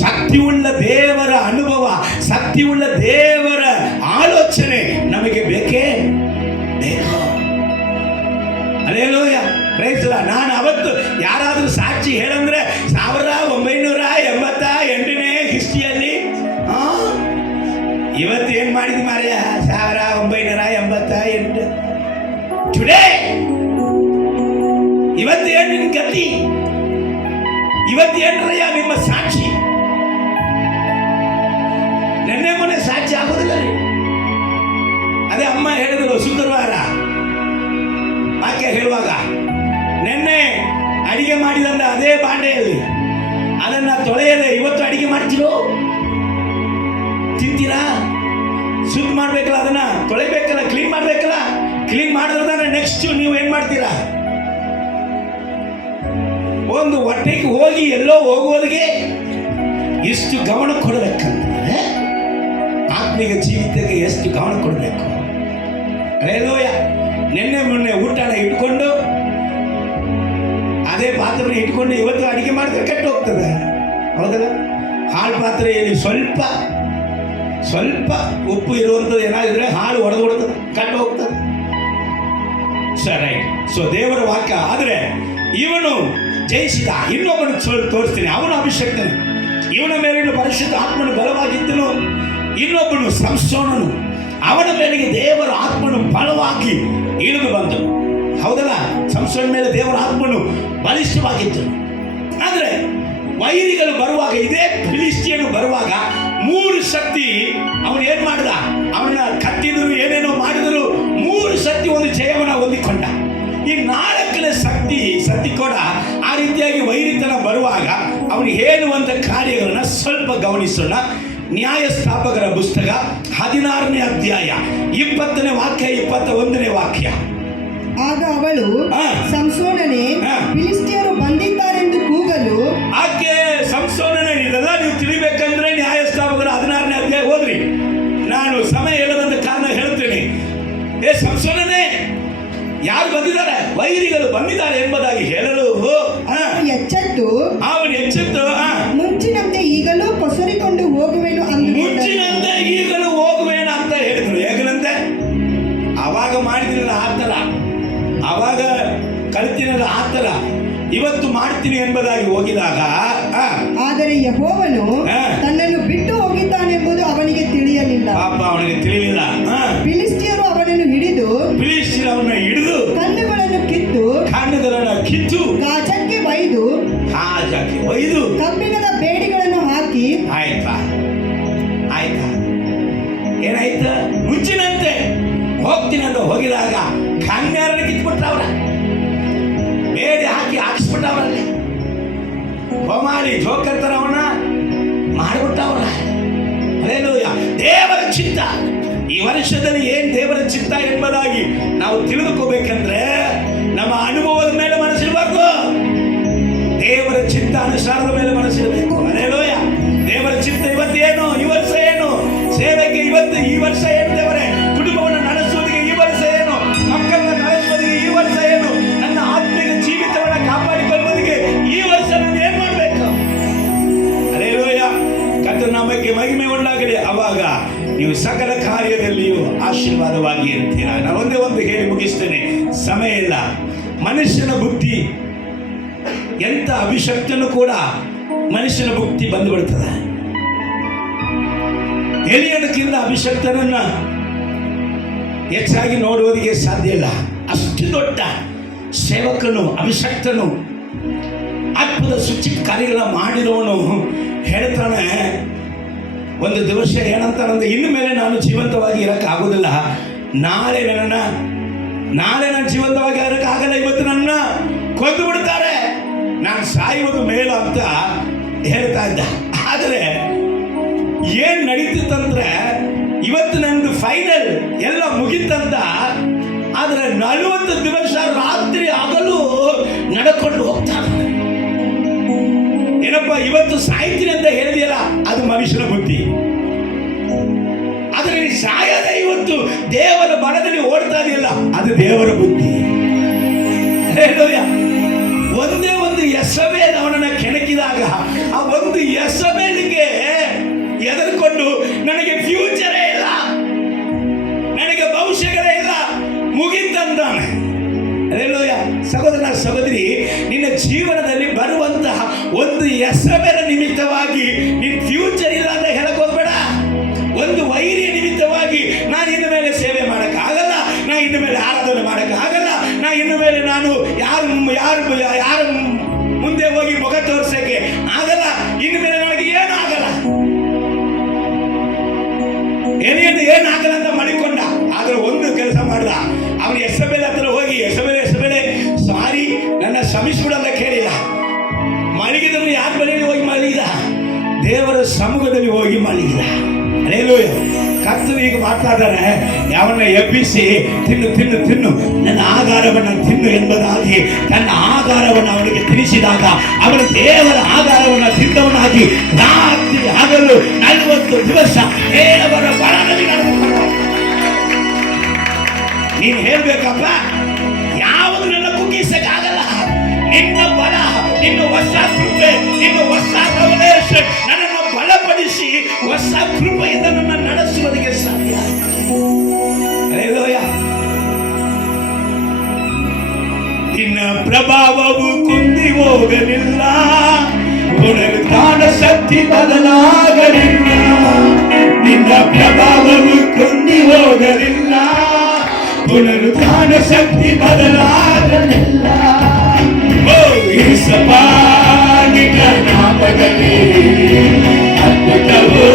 ಶಕ್ತಿಯುಳ್ಳ ದೇವರ ಅನುಭವ, ಶಕ್ತಿಯುಳ್ಳ ದೇವರ ಆಲೋಚನೆ ನಮಗೆ ಬೇಕೇ ಬೇಕು. ಅಲ್ಲೇಲೂಯ. Praise lord. ನಾನು ಅವತ್ತು ಯಾರಾದರೂ ಸಾಕ್ಷಿ ಹೇಳಂದ್ರೆ 1988ನೇ ಹಿಸ್ಟ್ರಿಯಲ್ಲಿ ಇವತ್ತು ಏನ್ ಮಾಡಿದ್ವಿ ಮಾರ್ಯ? 1988 ಟುಡೇ. ಇವತ್ತೇನು ನಿನ್ನ ಗತಿ? ಇವತ್ತೇನ್ರಯ್ಯ ನಿಮ್ಮ ಸಾಕ್ಷಿ? ನೆನ್ನೆ ಮೊನ್ನೆ ಸಾಕ್ಷಿ ಆಗೋದಿಲ್ಲ ರೀ. ಅದೇ ಅಮ್ಮ ಹೇಳಿದ್ರು ಶುಕ್ರವಾರ ವಾಕ್ಯ ಹೇಳುವಾಗ, ನೆನ್ನೆ ಅಡಿಗೆ ಮಾಡಿದಂದ್ರೆ ಅದೇ ಬಾಂಡೆಯಲ್ಲಿ ಅದನ್ನ ತೊಳೆಯದೆ ಇವತ್ತು ಅಡಿಗೆ ಮಾಡ್ತಿರೋ? ತಿಂತೀರಾ? ಶುದ್ಧ ಮಾಡ್ಬೇಕಲ್ಲ, ಅದನ್ನ ತೊಳೆಬೇಕಲ್ಲ, ಕ್ಲೀನ್ ಮಾಡ್ಬೇಕಲ್ಲ. ಕ್ಲೀನ್ ಮಾಡಿದ್ರೆ ನೆಕ್ಸ್ಟ್ ನೀವು ಏನ್ ಮಾಡ್ತೀರಾ? ಒಂದು ಹೊಟ್ಟೆಗೆ ಹೋಗಿ ಎಲ್ಲೋ ಹೋಗುವುದಕ್ಕೆ ಎಷ್ಟು ಗಮನ ಕೊಡಬೇಕಂದ್ರೆ ಆತ್ಮಿಕ ಜೀವಿತಕ್ಕೆ ಎಷ್ಟು ಗಮನ ಕೊಡಬೇಕು. ಅಲ್ಲೇಲೂಯ. ನಿನ್ನೆ ಮೊನ್ನೆ ಊಟನ ಇಟ್ಕೊಂಡು ಅದೇ ಪಾತ್ರೆ ಇಟ್ಕೊಂಡು ಇವತ್ತು ಅಡಿಗೆ ಮಾಡಿದ್ರೆ ಕೆಟ್ಟು ಹೋಗ್ತದೆ, ಹೌದಲ್ಲ? ಹಾಳು ಪಾತ್ರೆಯಲ್ಲಿ ಸ್ವಲ್ಪ ಉಪ್ಪು ಇರುವಂಥದ್ದು ಏನಾಗಿದ್ರೆ ಹಾಳು ಒಡೆದು ಬಿಡ್ತದೆ, ಕಟ್ಟು ಹೋಗ್ತದೆ. ಸರಿ. ಸೊ ದೇವರ ವಾಕ್ಯ. ಆದರೆ ಇವನು ಜಯಿಸಿದ. ಇನ್ನೊಬ್ಬನು ತೋರಿಸ್ತೀನಿ, ಅವನು ಅಭಿಷಕ್ತನು, ಇವನ ಮೇಲಿನ ಪರಿಶುದ್ಧ ಆತ್ಮನು ಬಲವಾಗಿದ್ದನು. ಇನ್ನೊಬ್ಬನು ಸಂಸೋನನು, ಅವನ ಮೇಲೆಗೆ ದೇವರ ಆತ್ಮನು ಬಲವಾಗಿ ಇಳಿದು ಬಂದನು. ಹೌದಲ್ಲ? ಸಂಸೋನ ಮೇಲೆ ದೇವರ ಆತ್ಮನು ಬಲಿಷ್ಠವಾಗಿದ್ದನು. ಆದರೆ ವೈರಿಗಳು ಬರುವಾಗ, ಇದೇ ಫಿಲಿಸ್ಟಿಯನು ಬರುವಾಗ 3 ಶಕ್ತಿ ಅವನು ಏನ್ ಮಾಡಿದ? ಅವನ ಕತ್ತಿದ್ರು, ಏನೇನೋ ಮಾಡಿದರು. 3 ಶಕ್ತಿ ಒಂದು ಜಯವನ್ನ ಹೊಂದಿಕೊಂಡ. ಈ 4ನೇ ಶಕ್ತಿ ಕೂಡ ಆ ರೀತಿಯಾಗಿ ವೈರಿತನ ಬರುವಾಗ ಅವನು ಹೇಳುವಂತ ಕಾರ್ಯಗಳನ್ನ ಸ್ವಲ್ಪ ಗಮನಿಸೋಣ. ನ್ಯಾಯಸ್ಥಾಪಕರ ಪುಸ್ತಕ 16ನೇ ಅಧ್ಯಾಯ 20ನೇ ವಾಕ್ಯ 21ನೇ ವಾಕ್ಯ. ಆಗ ಅವಳು, ಸಂಸೋನನೇ, ಫಿಲಿಷ್ಟಿಯರು ಬಂದಿದ್ದಾರೆಂದು ಕೂಗಲು. ಆಕೆ ಸಂಸೋನನೇ. ಇದೆಲ್ಲ ನೀವು ತಿಳಿಬೇಕಂದ್ರೆ ನ್ಯಾಯಸ್ಥಾಪಕರ 16ನೇ ಅಧ್ಯಾಯ ಓದ್ರಿ. ನಾನು ಸಮಯ ಹೇಳದಂತ ಕಾರಣ ಹೇಳ್ತೇನೆ. ಸಂಸೋನನೇ, ಯಾರು ಬಂದಿದ್ದಾರೆ? ವೈರಿಗಳು ಬಂದಿದ್ದಾರೆ ಎಂಬುದಾಗಿ ಹೇಳಲು ಎಚ್ಚೆತ್ತು ಮುಂಚಿನಂತೆ ಈಗಲೂ ಕೊಸರಿಕೊಂಡು ಹೋಗುವೆನು ಮುಂಚಿನಂತೆ ಈಗಲೂ ಹೋಗುವೇನು ಅಂತ ಹೇಳಿದ್ರು. ಹೇಗಂತೆ? ಅವಾಗ ಮಾಡಿದ್ರಲ್ಲ ಆ ಥರ, ಅವಾಗ ಕಲಿತಿರಲ್ಲ ಆ ಥರ ಇವತ್ತು ಮಾಡ್ತೀನಿ ಎಂಬುದಾಗಿ ಹೋಗಿದಾಗ, ಆದರೆ ಯೆಹೋವನು ತನ್ನನ್ನು ಬಿಟ್ಟು ಹೋಗಿದ್ದಾನೆಂಬುದು ಅವನಿಗೆ ತಿಳಿಯಲಿಲ್ಲ. ಪಾಪ ಅವನಿಗೆ ತಿಳಿಯಲಿಲ್ಲ. ಫಿಲಿಷ್ಟಿಯರು ಅವನನ್ನು ಹಿಡಿದು ಅವನ್ನ ಹಿಡಿದು ಅದನ್ನ ಕಿತ್ತು ಕಾಜಕ್ಕೆ ಒಯ್ದು ಕಬ್ಬಿಣದ ಬೇಡಿಗಳನ್ನು ಹಾಕಿ ಆಯ್ತಾ ಏನಾಯ್ತ? ಮುಂಚಿನಂತೆ ಹೋಗ್ತೀನಂತ ಹೋಗಿದಾಗ ಕನ್ಯಾರನ್ನ ಕಿತ್ಬಿಟ್ರ ಅವ್ರ, ಬೇಡಿ ಹಾಕಿಸ್ಬಿಟ್ಟವ್ರಲ್ಲಿ, ಹೋಮಾಡಿ ಜೋಕರ್ತಾರ ಅವನ ಮಾಡಿಬಿಟ್ಟವ್ರ. ಅಲ್ಲೇಲೂಯ. ದೇವರ ಚಿತ್ತ ಈ ವರ್ಷದಲ್ಲಿ ಏನ್ ದೇವರ ಚಿತ್ತ ಎಂಬುದಾಗಿ ನಾವು ತಿಳಿದುಕೋಬೇಕಂದ್ರೆ ನಮ್ಮ ಅನುಭವದ ಮೇಲೆ ಮನಸ್ಸಿರಬೇಕು, ದೇವರ ಚಿತ್ತ ಅನುಸಾರದ ಮೇಲೆ ಮನಸ್ಸಿರಬೇಕು. ಅಲ್ಲೇಲೂಯ. ದೇವರ ಚಿತ್ತ ಇವತ್ತೇನು, ಈ ವರ್ಷ ಏನು, ಸೇವೆಗೆ ಈ ವರ್ಷ ಏನು, ದೇವರೇ ಕುಟುಂಬವನ್ನು ನಡೆಸುವುದಕ್ಕೆ ಈ ವರ್ಷ ಏನು, ಮಕ್ಕಳನ್ನ ನಡೆಸುವುದಕ್ಕೆ ಈ ವರ್ಷ ಏನು, ನನ್ನ ಆತ್ಮಿಕ ಜೀವಿತವನ್ನ ಕಾಪಾಡಿಕೊಳ್ಳುವುದಕ್ಕೆ ಈ ವರ್ಷ ನಾನು ಏನ್ ಮಾಡ್ಬೇಕು? ಅಲ್ಲೇಲೂಯ. ಕರ್ತನ ನಾಮಕ್ಕೆ ಮಹಿಮೆ ಉಂಟಾಗಲಿ. ಅವಾಗ ನೀವು ಸಕಲ ಕಾರ್ಯದಲ್ಲಿಯೂ ಆಶೀರ್ವಾದವಾಗಿ ಇರ್ತೀರಾ. ನಾನು ಒಂದೇ ಒಂದು ಹೇಳಿ ಮುಗಿಸ್ತೇನೆ, ಸಮಯ ಇಲ್ಲ. ಮನುಷ್ಯನ ಬುದ್ಧಿ ಎಂತ ಅಭಿಷಕ್ತನು ಕೂಡ ಮನುಷ್ಯನ ಬುದ್ಧಿ ಬಂದುಬಿಡ್ತದೆ. ಎಲಿಯನಕ್ಕಿಂತ ಅಭಿಷಕ್ತನನ್ನ ಹೆಚ್ಚಾಗಿ ನೋಡುವುದಕ್ಕೆ ಸಾಧ್ಯ ಇಲ್ಲ. ಅಷ್ಟು ದೊಡ್ಡ ಸೇವಕನು, ಅಭಿಷಕ್ತನು, ಅದ್ಭುತ ಸೂಚಕ ಕಾರ್ಯಗಳ ಮಾಡಿದವನು ಹೇಳ್ತಾನೆ, ಒಂದು ದಿವಸ ಏನಂತಾನಂದ್ರೆ, ಇನ್ನು ಮೇಲೆ ನಾನು ಜೀವಂತವಾಗಿ ಇರಕ್ಕಾಗೋದಿಲ್ಲ, ನಾಳೆ ನಾನು ಜೀವಂತವಾಗಿ ಇರಕ್ಕಾಗಲ್ಲ, ಇವತ್ತು ನನ್ನ ಕೊಂದು ಬಿಡ್ತಾರೆ, ನಾನು ಸಾಯುವುದು ಮೇಲು ಅಂತ ಹೇಳ್ತಾ ಇದ್ದ. ಆದರೆ ಏನ್ ನಡೀತಿತ್ತಂದ್ರೆ, ಇವತ್ತು ನಂದು ಫೈನಲ್ ಎಲ್ಲ ಮುಗಿತಂತ. ಆದ್ರೆ 40 ದಿವಸ ರಾತ್ರಿ ಹಗಲು ನಡ್ಕೊಂಡು ಹೋಗ್ತಾನೆ. ಏನಪ್ಪ, ಇವತ್ತು ಸಾಯ್ತೀನಿ ಅಂತ ಹೇಳಿದೆಯಲ್ಲ, ಅದು ಮನುಷ್ಯನ ಬುದ್ಧಿ. ಆದ್ರೆ ನೀ ಸಾಯದೆ ಇವತ್ತು ದೇವರ ಬಲದಲ್ಲಿ ಓಡ್ತಾ ಇದೆಯಲ್ಲ, ಅದು ದೇವರ ಬುದ್ಧಿ. ಒಂದೇ ಒಂದು ಯೆಸಬೇಲ್ ಅವನನ್ನ ಕೆಣಕಿದಾಗ, ಆ ಒಂದು ಯೆಸಬೇಲಿಗೆ ಎದುರ್ಕೊಂಡು ನನಗೆ ಫ್ಯೂಚರೇ ಇಲ್ಲ, ನನಗೆ ಭವಿಷ್ಯಗಳೇ ಇಲ್ಲ, ಮುಗಿತಂತಾನೆ. ಅಲ್ಲೇಲೂಯ. ಸಹೋದರ ಸಹೋದರಿ, ನಿನ್ನ ಜೀವನದಲ್ಲಿ ಬರುವಂತಹ ಒಂದು ಯೆಸಬೇಲ ನಿಮಿತ್ತವಾಗಿ ನಿನ್ನ ಫ್ಯೂಚರ್ ಇಲ್ಲ ಅಂತ ಹೇಳಕ್ ಹೋಗ್ಬೇಡ. ಒಂದು ವೈರಿಯ ನಿಮಿತ್ತವಾಗಿ ನಾನು ಇನ್ನು ಮೇಲೆ ಸೇವೆ ಮಾಡಕ್ಕಾಗಲ್ಲ, ನಾ ಇನ್ನು ಮೇಲೆ ಆರಾಧನೆ ಮಾಡಕ್ಕಾಗಲ್ಲ, ನಾ ಇನ್ನು ಮೇಲೆ ನಾನು ಯಾರು ಮುಂದೆ ಹೋಗಿ ಮುಖ ತೋರ್ಸಕ್ಕೆ ಆಗಲ್ಲ, ಇನ್ನು ಮೇಲೆ ನನಗೆ ಏನು ಆಗಲ್ಲ, ಏನಾಗಲ್ಲ ಅಂತ ಮಾಡಿಕೊಂಡ. ಆದ್ರೆ ಒಂದು ಕೆಲಸ ಮಾಡ್ದ, ಅವನು ಯೆಸಬೇಲ್ ಹತ್ರ ಹೋಗಿ, ಯೆಸಬೇಲೆ ಸಾರಿ ನನ್ನ ಕ್ಷಮಿಸ್ಬಿಡು ಅಂತ ಕೇಳಿಲ್ಲ. ಮಲಗಿದನು ಯಾರ ಬಳಿಯಲ್ಲಿ ಹೋಗಿ ಮಲಗಿದ? ದೇವರ ಸಮ್ಮುಖದಲ್ಲಿ ಹೋಗಿ ಮಲಗಿದ. ಅಲ್ಲೇಲೂಯ. ಕರ್ತನು ಈಗ ಮಾತಾಡ್ತಾನೆ, ಯಾವನ್ನ ಎಬ್ಬಿಸಿ ತಿನ್ನು ನನ್ನ ಆಹಾರವನ್ನು ತಿನ್ನು ಎಂಬುದಾಗಿ ತನ್ನ ಆಹಾರವನ್ನು ಅವನಿಗೆ ತಿನ್ನಿಸಿದಾಗ ಅವನು ದೇವರ ಆಹಾರವನ್ನು ತಿಂದವನಾಗಿ ರಾತ್ರಿ ಹಗಲು 40 ದಿವಸ ದೇವರ ಬಲದಲ್ಲಿ ನಡೆದುಕೊಂಡ. ನೀನು ಹೇಳ್ಬೇಕಪ್ಪ, ಯಾವುದು ನನ್ನ ಕುಗ್ಗಿಸಕ್ಕಾಗಲ್ಲ. ನಿನ್ನ ಬಲ, ನಿನ್ನ ಹೊಸ ಕೃಪೆ, ನಿನ್ನ ಹೊಸ ರೆವಲೇಷನ್ ನನ್ನನ್ನು ಬಲಪಡಿಸಿ ಹೊಸ ಕೃಪೆಯಿಂದ ನನ್ನ ನಡೆಸುವುದಕ್ಕೆ ಸಾಧ್ಯ. ಹಲ್ಲೆಲೂಯಾ. ನಿನ್ನ ಪ್ರಭಾವವು ಕುಂದಿ ಹೋಗಲಿಲ್ಲ, ಪುನರುತ್ಥಾನ ಶಕ್ತಿ ಬದಲಾಗಲಿಲ್ಲ. ನಿನ್ನ ಪ್ರಭಾವವು ಕುಂದಿ ಹೋಗಲಿಲ್ಲ, ಪುನರುತ್ಥಾನ ಶಕ್ತಿ ಬದಲಾಗಲಿಲ್ಲ. ಓ ಯೇಸಪ್ಪ, ನಿನ್ನ ನಾಮದಲ್ಲಿ ಅದ್ಭುತವೋ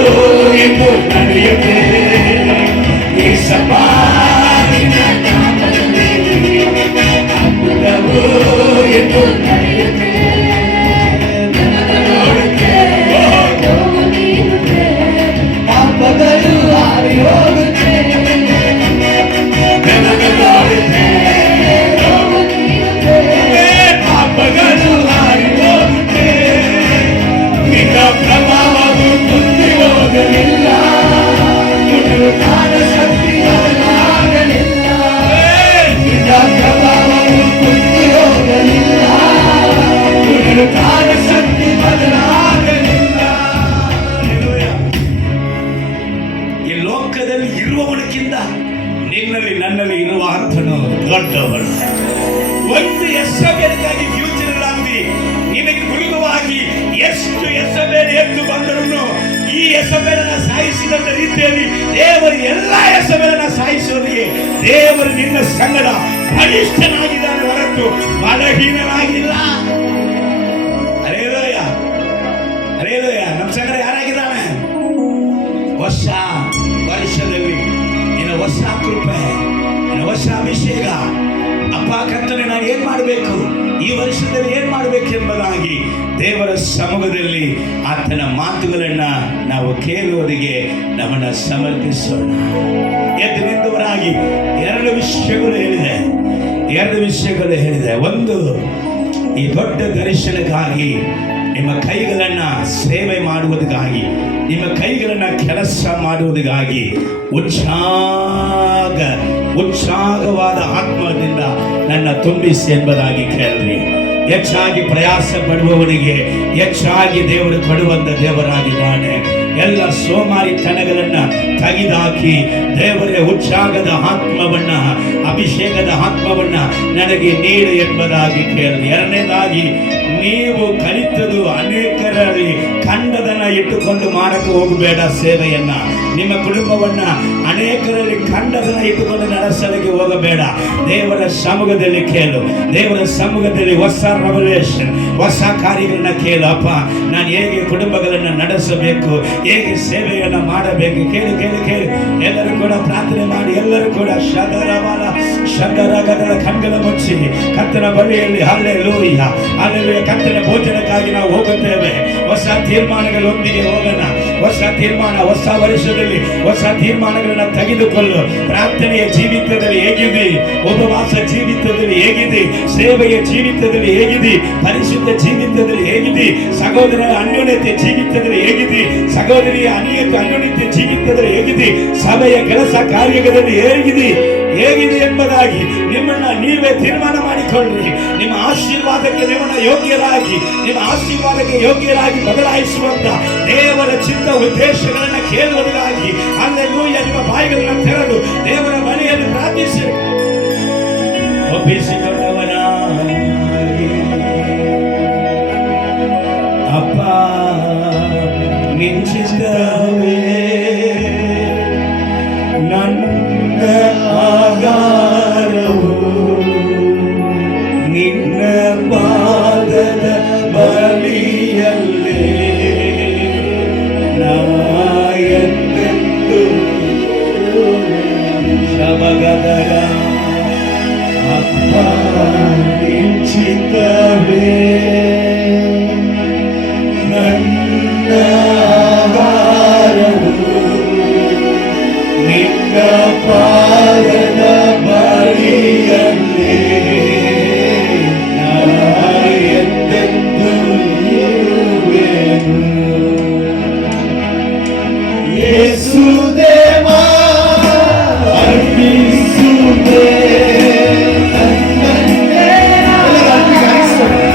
ಎಂದು ನಡೆಯುತ್ತೆ. ಯೇಸಪ್ಪ, ನಿನ್ನ ನಾಮದಲ್ಲಿ ಅದ್ಭುತವೋ ಎಂದು ನಡೆಯುತ್ತೆ. ಪಾಪಗಳು ಹಾರಿ ಹೋಗುತ್ತೆ, ಪಾಪಗಳು ಹಾರಿ ಹೋಗುತ್ತೆ. ನಿನ್ನ ಪ್ರಭಾವವು ಕುಂದಿ ಹೋಗಲಿಲ್ಲ, ಪುನರುತ್ಥಾನ ಶಕ್ತಿ ಬದಲಾಗಲಿಲ್ಲ. ನಿನ್ನ ಪ್ರಭಾವವು ಕುಂದಿ ಹೋಗಲಿಲ್ಲ, ಪುನರುತ್ಥಾನ ಶಕ್ತಿ ಬದಲಾಗಲಿಲ್ಲ. ಈ ಲೋಕದಲ್ಲಿ ಇರುವವನಕ್ಕಿಂತ ನಿನ್ನಲ್ಲಿ ನನ್ನಲ್ಲಿ ಇರುವ ಆತನು ದೊಡ್ಡವನು. ಒಂದು ಯೆಸಬೇಲಿಗಾಗಿ ಫ್ಯೂಚರ್ ಇಲ್ಲ ಅಂದಿ, ನಿನಗೆ ವಿರುದ್ಧವಾಗಿ ಎಷ್ಟು ಯೆಸಬೇಲ್ ಎದ್ದು ಬಂದರೂ ಈ ಯೆಸಬೇಲನ್ನ ಸಾಯಿಸಿದ ರೀತಿಯಲ್ಲಿ ದೇವರು ಎಲ್ಲ ಯೆಸಬೇಲನ್ನ ಸಾಯಿಸುವವರಿಗೆ ದೇವರು ನಿನ್ನ ಸಂಗಡ ಬಲಿಷ್ಠನಾಗಿದ್ದಾನೆ ಹೊರತು ಬಿಟ್ಟು ಬಲಹೀನನಾಗಿಲ್ಲ. Hallelujah, hallelujah. ನಮ್ಮ ಸಂಗಡ ಯಾರಾಗಿದ್ದಾನೆ? ಹೊಸ ವರ್ಷದಲ್ಲಿ ನಿನ್ನ ಹೊಸ ಕೃಪೆ, ನಿನ್ನ ಹೊಸ ಅಭಿಷೇಕ. ಅಪ್ಪ ಕರ್ತನೆ, ನಾನು ಏನ್ ಮಾಡಬೇಕು, ಈ ವರ್ಷದಲ್ಲಿ ಏನ್ ಮಾಡಬೇಕು ಎಂಬುದಾಗಿ ದೇವರ ಸಮ್ಮುಖದಲ್ಲಿ ಆತನ ಮಾತುಗಳನ್ನ ನಾವು ಕೇಳುವುದಕ್ಕೆ ನಮ್ಮನ್ನ ಸಮರ್ಪಿಸೋಣ. ಎದ್ದು ನಿಂತವರಾಗಿ ಎರಡು ವಿಷಯಗಳು ಹೇಳಿದೆ. ಒಂದು, ಈ ದೊಡ್ಡ ದರ್ಶನಕ್ಕಾಗಿ ನಿಮ್ಮ ಕೈಗಳನ್ನ ಸೇವೆ ಮಾಡುವುದಕ್ಕಾಗಿ, ನಿಮ್ಮ ಕೈಗಳನ್ನ ಕೆಲಸ ಮಾಡುವುದಕ್ಕಾಗಿ ಉತ್ಸಾಹವಾದ ಆತ್ಮದಿಂದ ನನ್ನ ತುಂಬಿಸಿ ಎಂಬುದಾಗಿ ಕೇಳಿದ್ರಿ. ಹೆಚ್ಚಾಗಿ ಪ್ರಯಾಸ ಪಡುವವನಿಗೆ ಹೆಚ್ಚಾಗಿ ದೇವರು ಕೊಡುವಂತ ದೇವರಾಗಿದ್ದಾನೆ. ಎಲ್ಲ ಸೋಮಾರಿತನಗಳನ್ನ ತೆಗೆದಾಕಿ ದೇವರೇ ಉತ್ಸಾಹದ ಆತ್ಮವನ್ನ, ಅಭಿಷೇಕದ ಆತ್ಮವನ್ನ ನನಗೆ ನೀಡು ಎಂಬುದಾಗಿ ಕೇಳಿದೆ. ಎರಡನೇದಾಗಿ, ನೀವು ಕಲಿತದ್ದು ಅನೇಕರಲ್ಲಿ ಖಂಡದನ್ನ ಇಟ್ಟುಕೊಂಡು ಮಾಡಕ್ಕೆ ಹೋಗಬೇಡ. ಸೇವೆಯನ್ನ, ನಿಮ್ಮ ಕುಟುಂಬವನ್ನ ಅನೇಕರಲ್ಲಿ ಖಂಡದನ್ನ ಇಟ್ಟುಕೊಂಡು ನಡೆಸಲಿಕ್ಕೆ ಹೋಗಬೇಡ. ದೇವರ ಸಮ್ಮುಖದಲ್ಲಿ ಕೇಳು. ದೇವರ ಸಮ್ಮುಖದಲ್ಲಿ ಹೊಸ ರೆವಲ್ಯೂಷನ್, ಹೊಸ ಕಾರ್ಯಗಳನ್ನ ಕೇಳು. ಅಪ್ಪ, ನಾನು ಹೇಗೆ ಕುಟುಂಬಗಳನ್ನ ನಡೆಸಬೇಕು, ಹೇಗೆ ಸೇವೆಯನ್ನ ಮಾಡಬೇಕು, ಕೇಳು. ಎಲ್ಲರೂ ಕೂಡ ಪ್ರಾರ್ಥನೆ ಮಾಡಿ, ಎಲ್ಲರೂ ಕೂಡ ಶಂಕರಗದರ ಕಣ್ಗಳ ಮುಚ್ಚಿ ಕರ್ತನ ಬಳಿಯಲ್ಲಿ ಹಲ್ಲೆಲೂಯ, ಹಲ್ಲೆಲೂಯ. ಕರ್ತನ ಭೋಜನಕ್ಕಾಗಿ ನಾವು ಹೋಗುತ್ತೇವೆ. ಹೊಸ ತೀರ್ಮಾನಗಳೊಂದಿಗೆ ಹೋಗೋಣ. ಹೊಸ ತೀರ್ಮಾನ, ಹೊಸ ವರ್ಷದಲ್ಲಿ ಹೊಸ ತೀರ್ಮಾನಗಳನ್ನ ತೆಗೆದುಕೊಳ್ಳು. ಪ್ರಾರ್ಥನೆಯ ಜೀವಿತದಲ್ಲಿ ಹೇಗಿದೆ, ಉಪವಾಸ ಜೀವಿತದಲ್ಲಿ ಹೇಗಿದೆ, ಸೇವೆಯ ಜೀವಿತದಲ್ಲಿ ಹೇಗಿದೆ, ಪರಿಶುದ್ಧ ಜೀವಿತದಲ್ಲಿ ಹೇಗಿದೆ, ಸಹೋದರರ ಅನ್ಯೋನ್ಯತೆ ಜೀವಿತದಲ್ಲಿ ಹೇಗಿದೆ, ಸಹೋದರಿಯ ಅನ್ಯೋನ್ಯತೆ ಜೀವಿತದಲ್ಲಿ ಹೇಗಿದೆ, ಸಭೆಯ ಕೆಲಸ ಕಾರ್ಯಗಳಲ್ಲಿ ಹೇಗಿದೆ ಎಂಬುದಾಗಿ ನಿಮ್ಮನ್ನ ನೀವೇ ತೀರ್ಮಾನ ಮಾಡಿಕೊಳ್ಳ್ರಿ. ನಿಮ್ಮ ಆಶೀರ್ವಾದಕ್ಕೆ ನಿಮ್ಮನ್ನ ಯೋಗ್ಯರಾಗಿ, ನಿಮ್ಮ ಆಶೀರ್ವಾದಕ್ಕೆ ಯೋಗ್ಯರಾಗಿ ಬದಲಾಯಿಸುವಂತ ದೇವರ ಚಿತ್ತ ಉದ್ದೇಶಗಳನ್ನ ಕೇಳುವುದಕ್ಕಾಗಿ ಹಲ್ಲೆಲೂಯ ನಿಮ್ಮ ಬಾಯಿಗಳನ್ನ ತೆರೆದು ದೇವರ ಬಳಿಯಲ್ಲಿ ಪ್ರಾರ್ಥಿಸಿ ಒಪ್ಪಿಸಿಕೊಂಡವನಾಗಿ, ಅಪ್ಪ ನಿಂಚಿದ್ದವೇ ನನ್ನ ಆಗಾರವು, ನಿನ್ನ ಪಾದದ ಬಳಿಯಲ್ಲಿ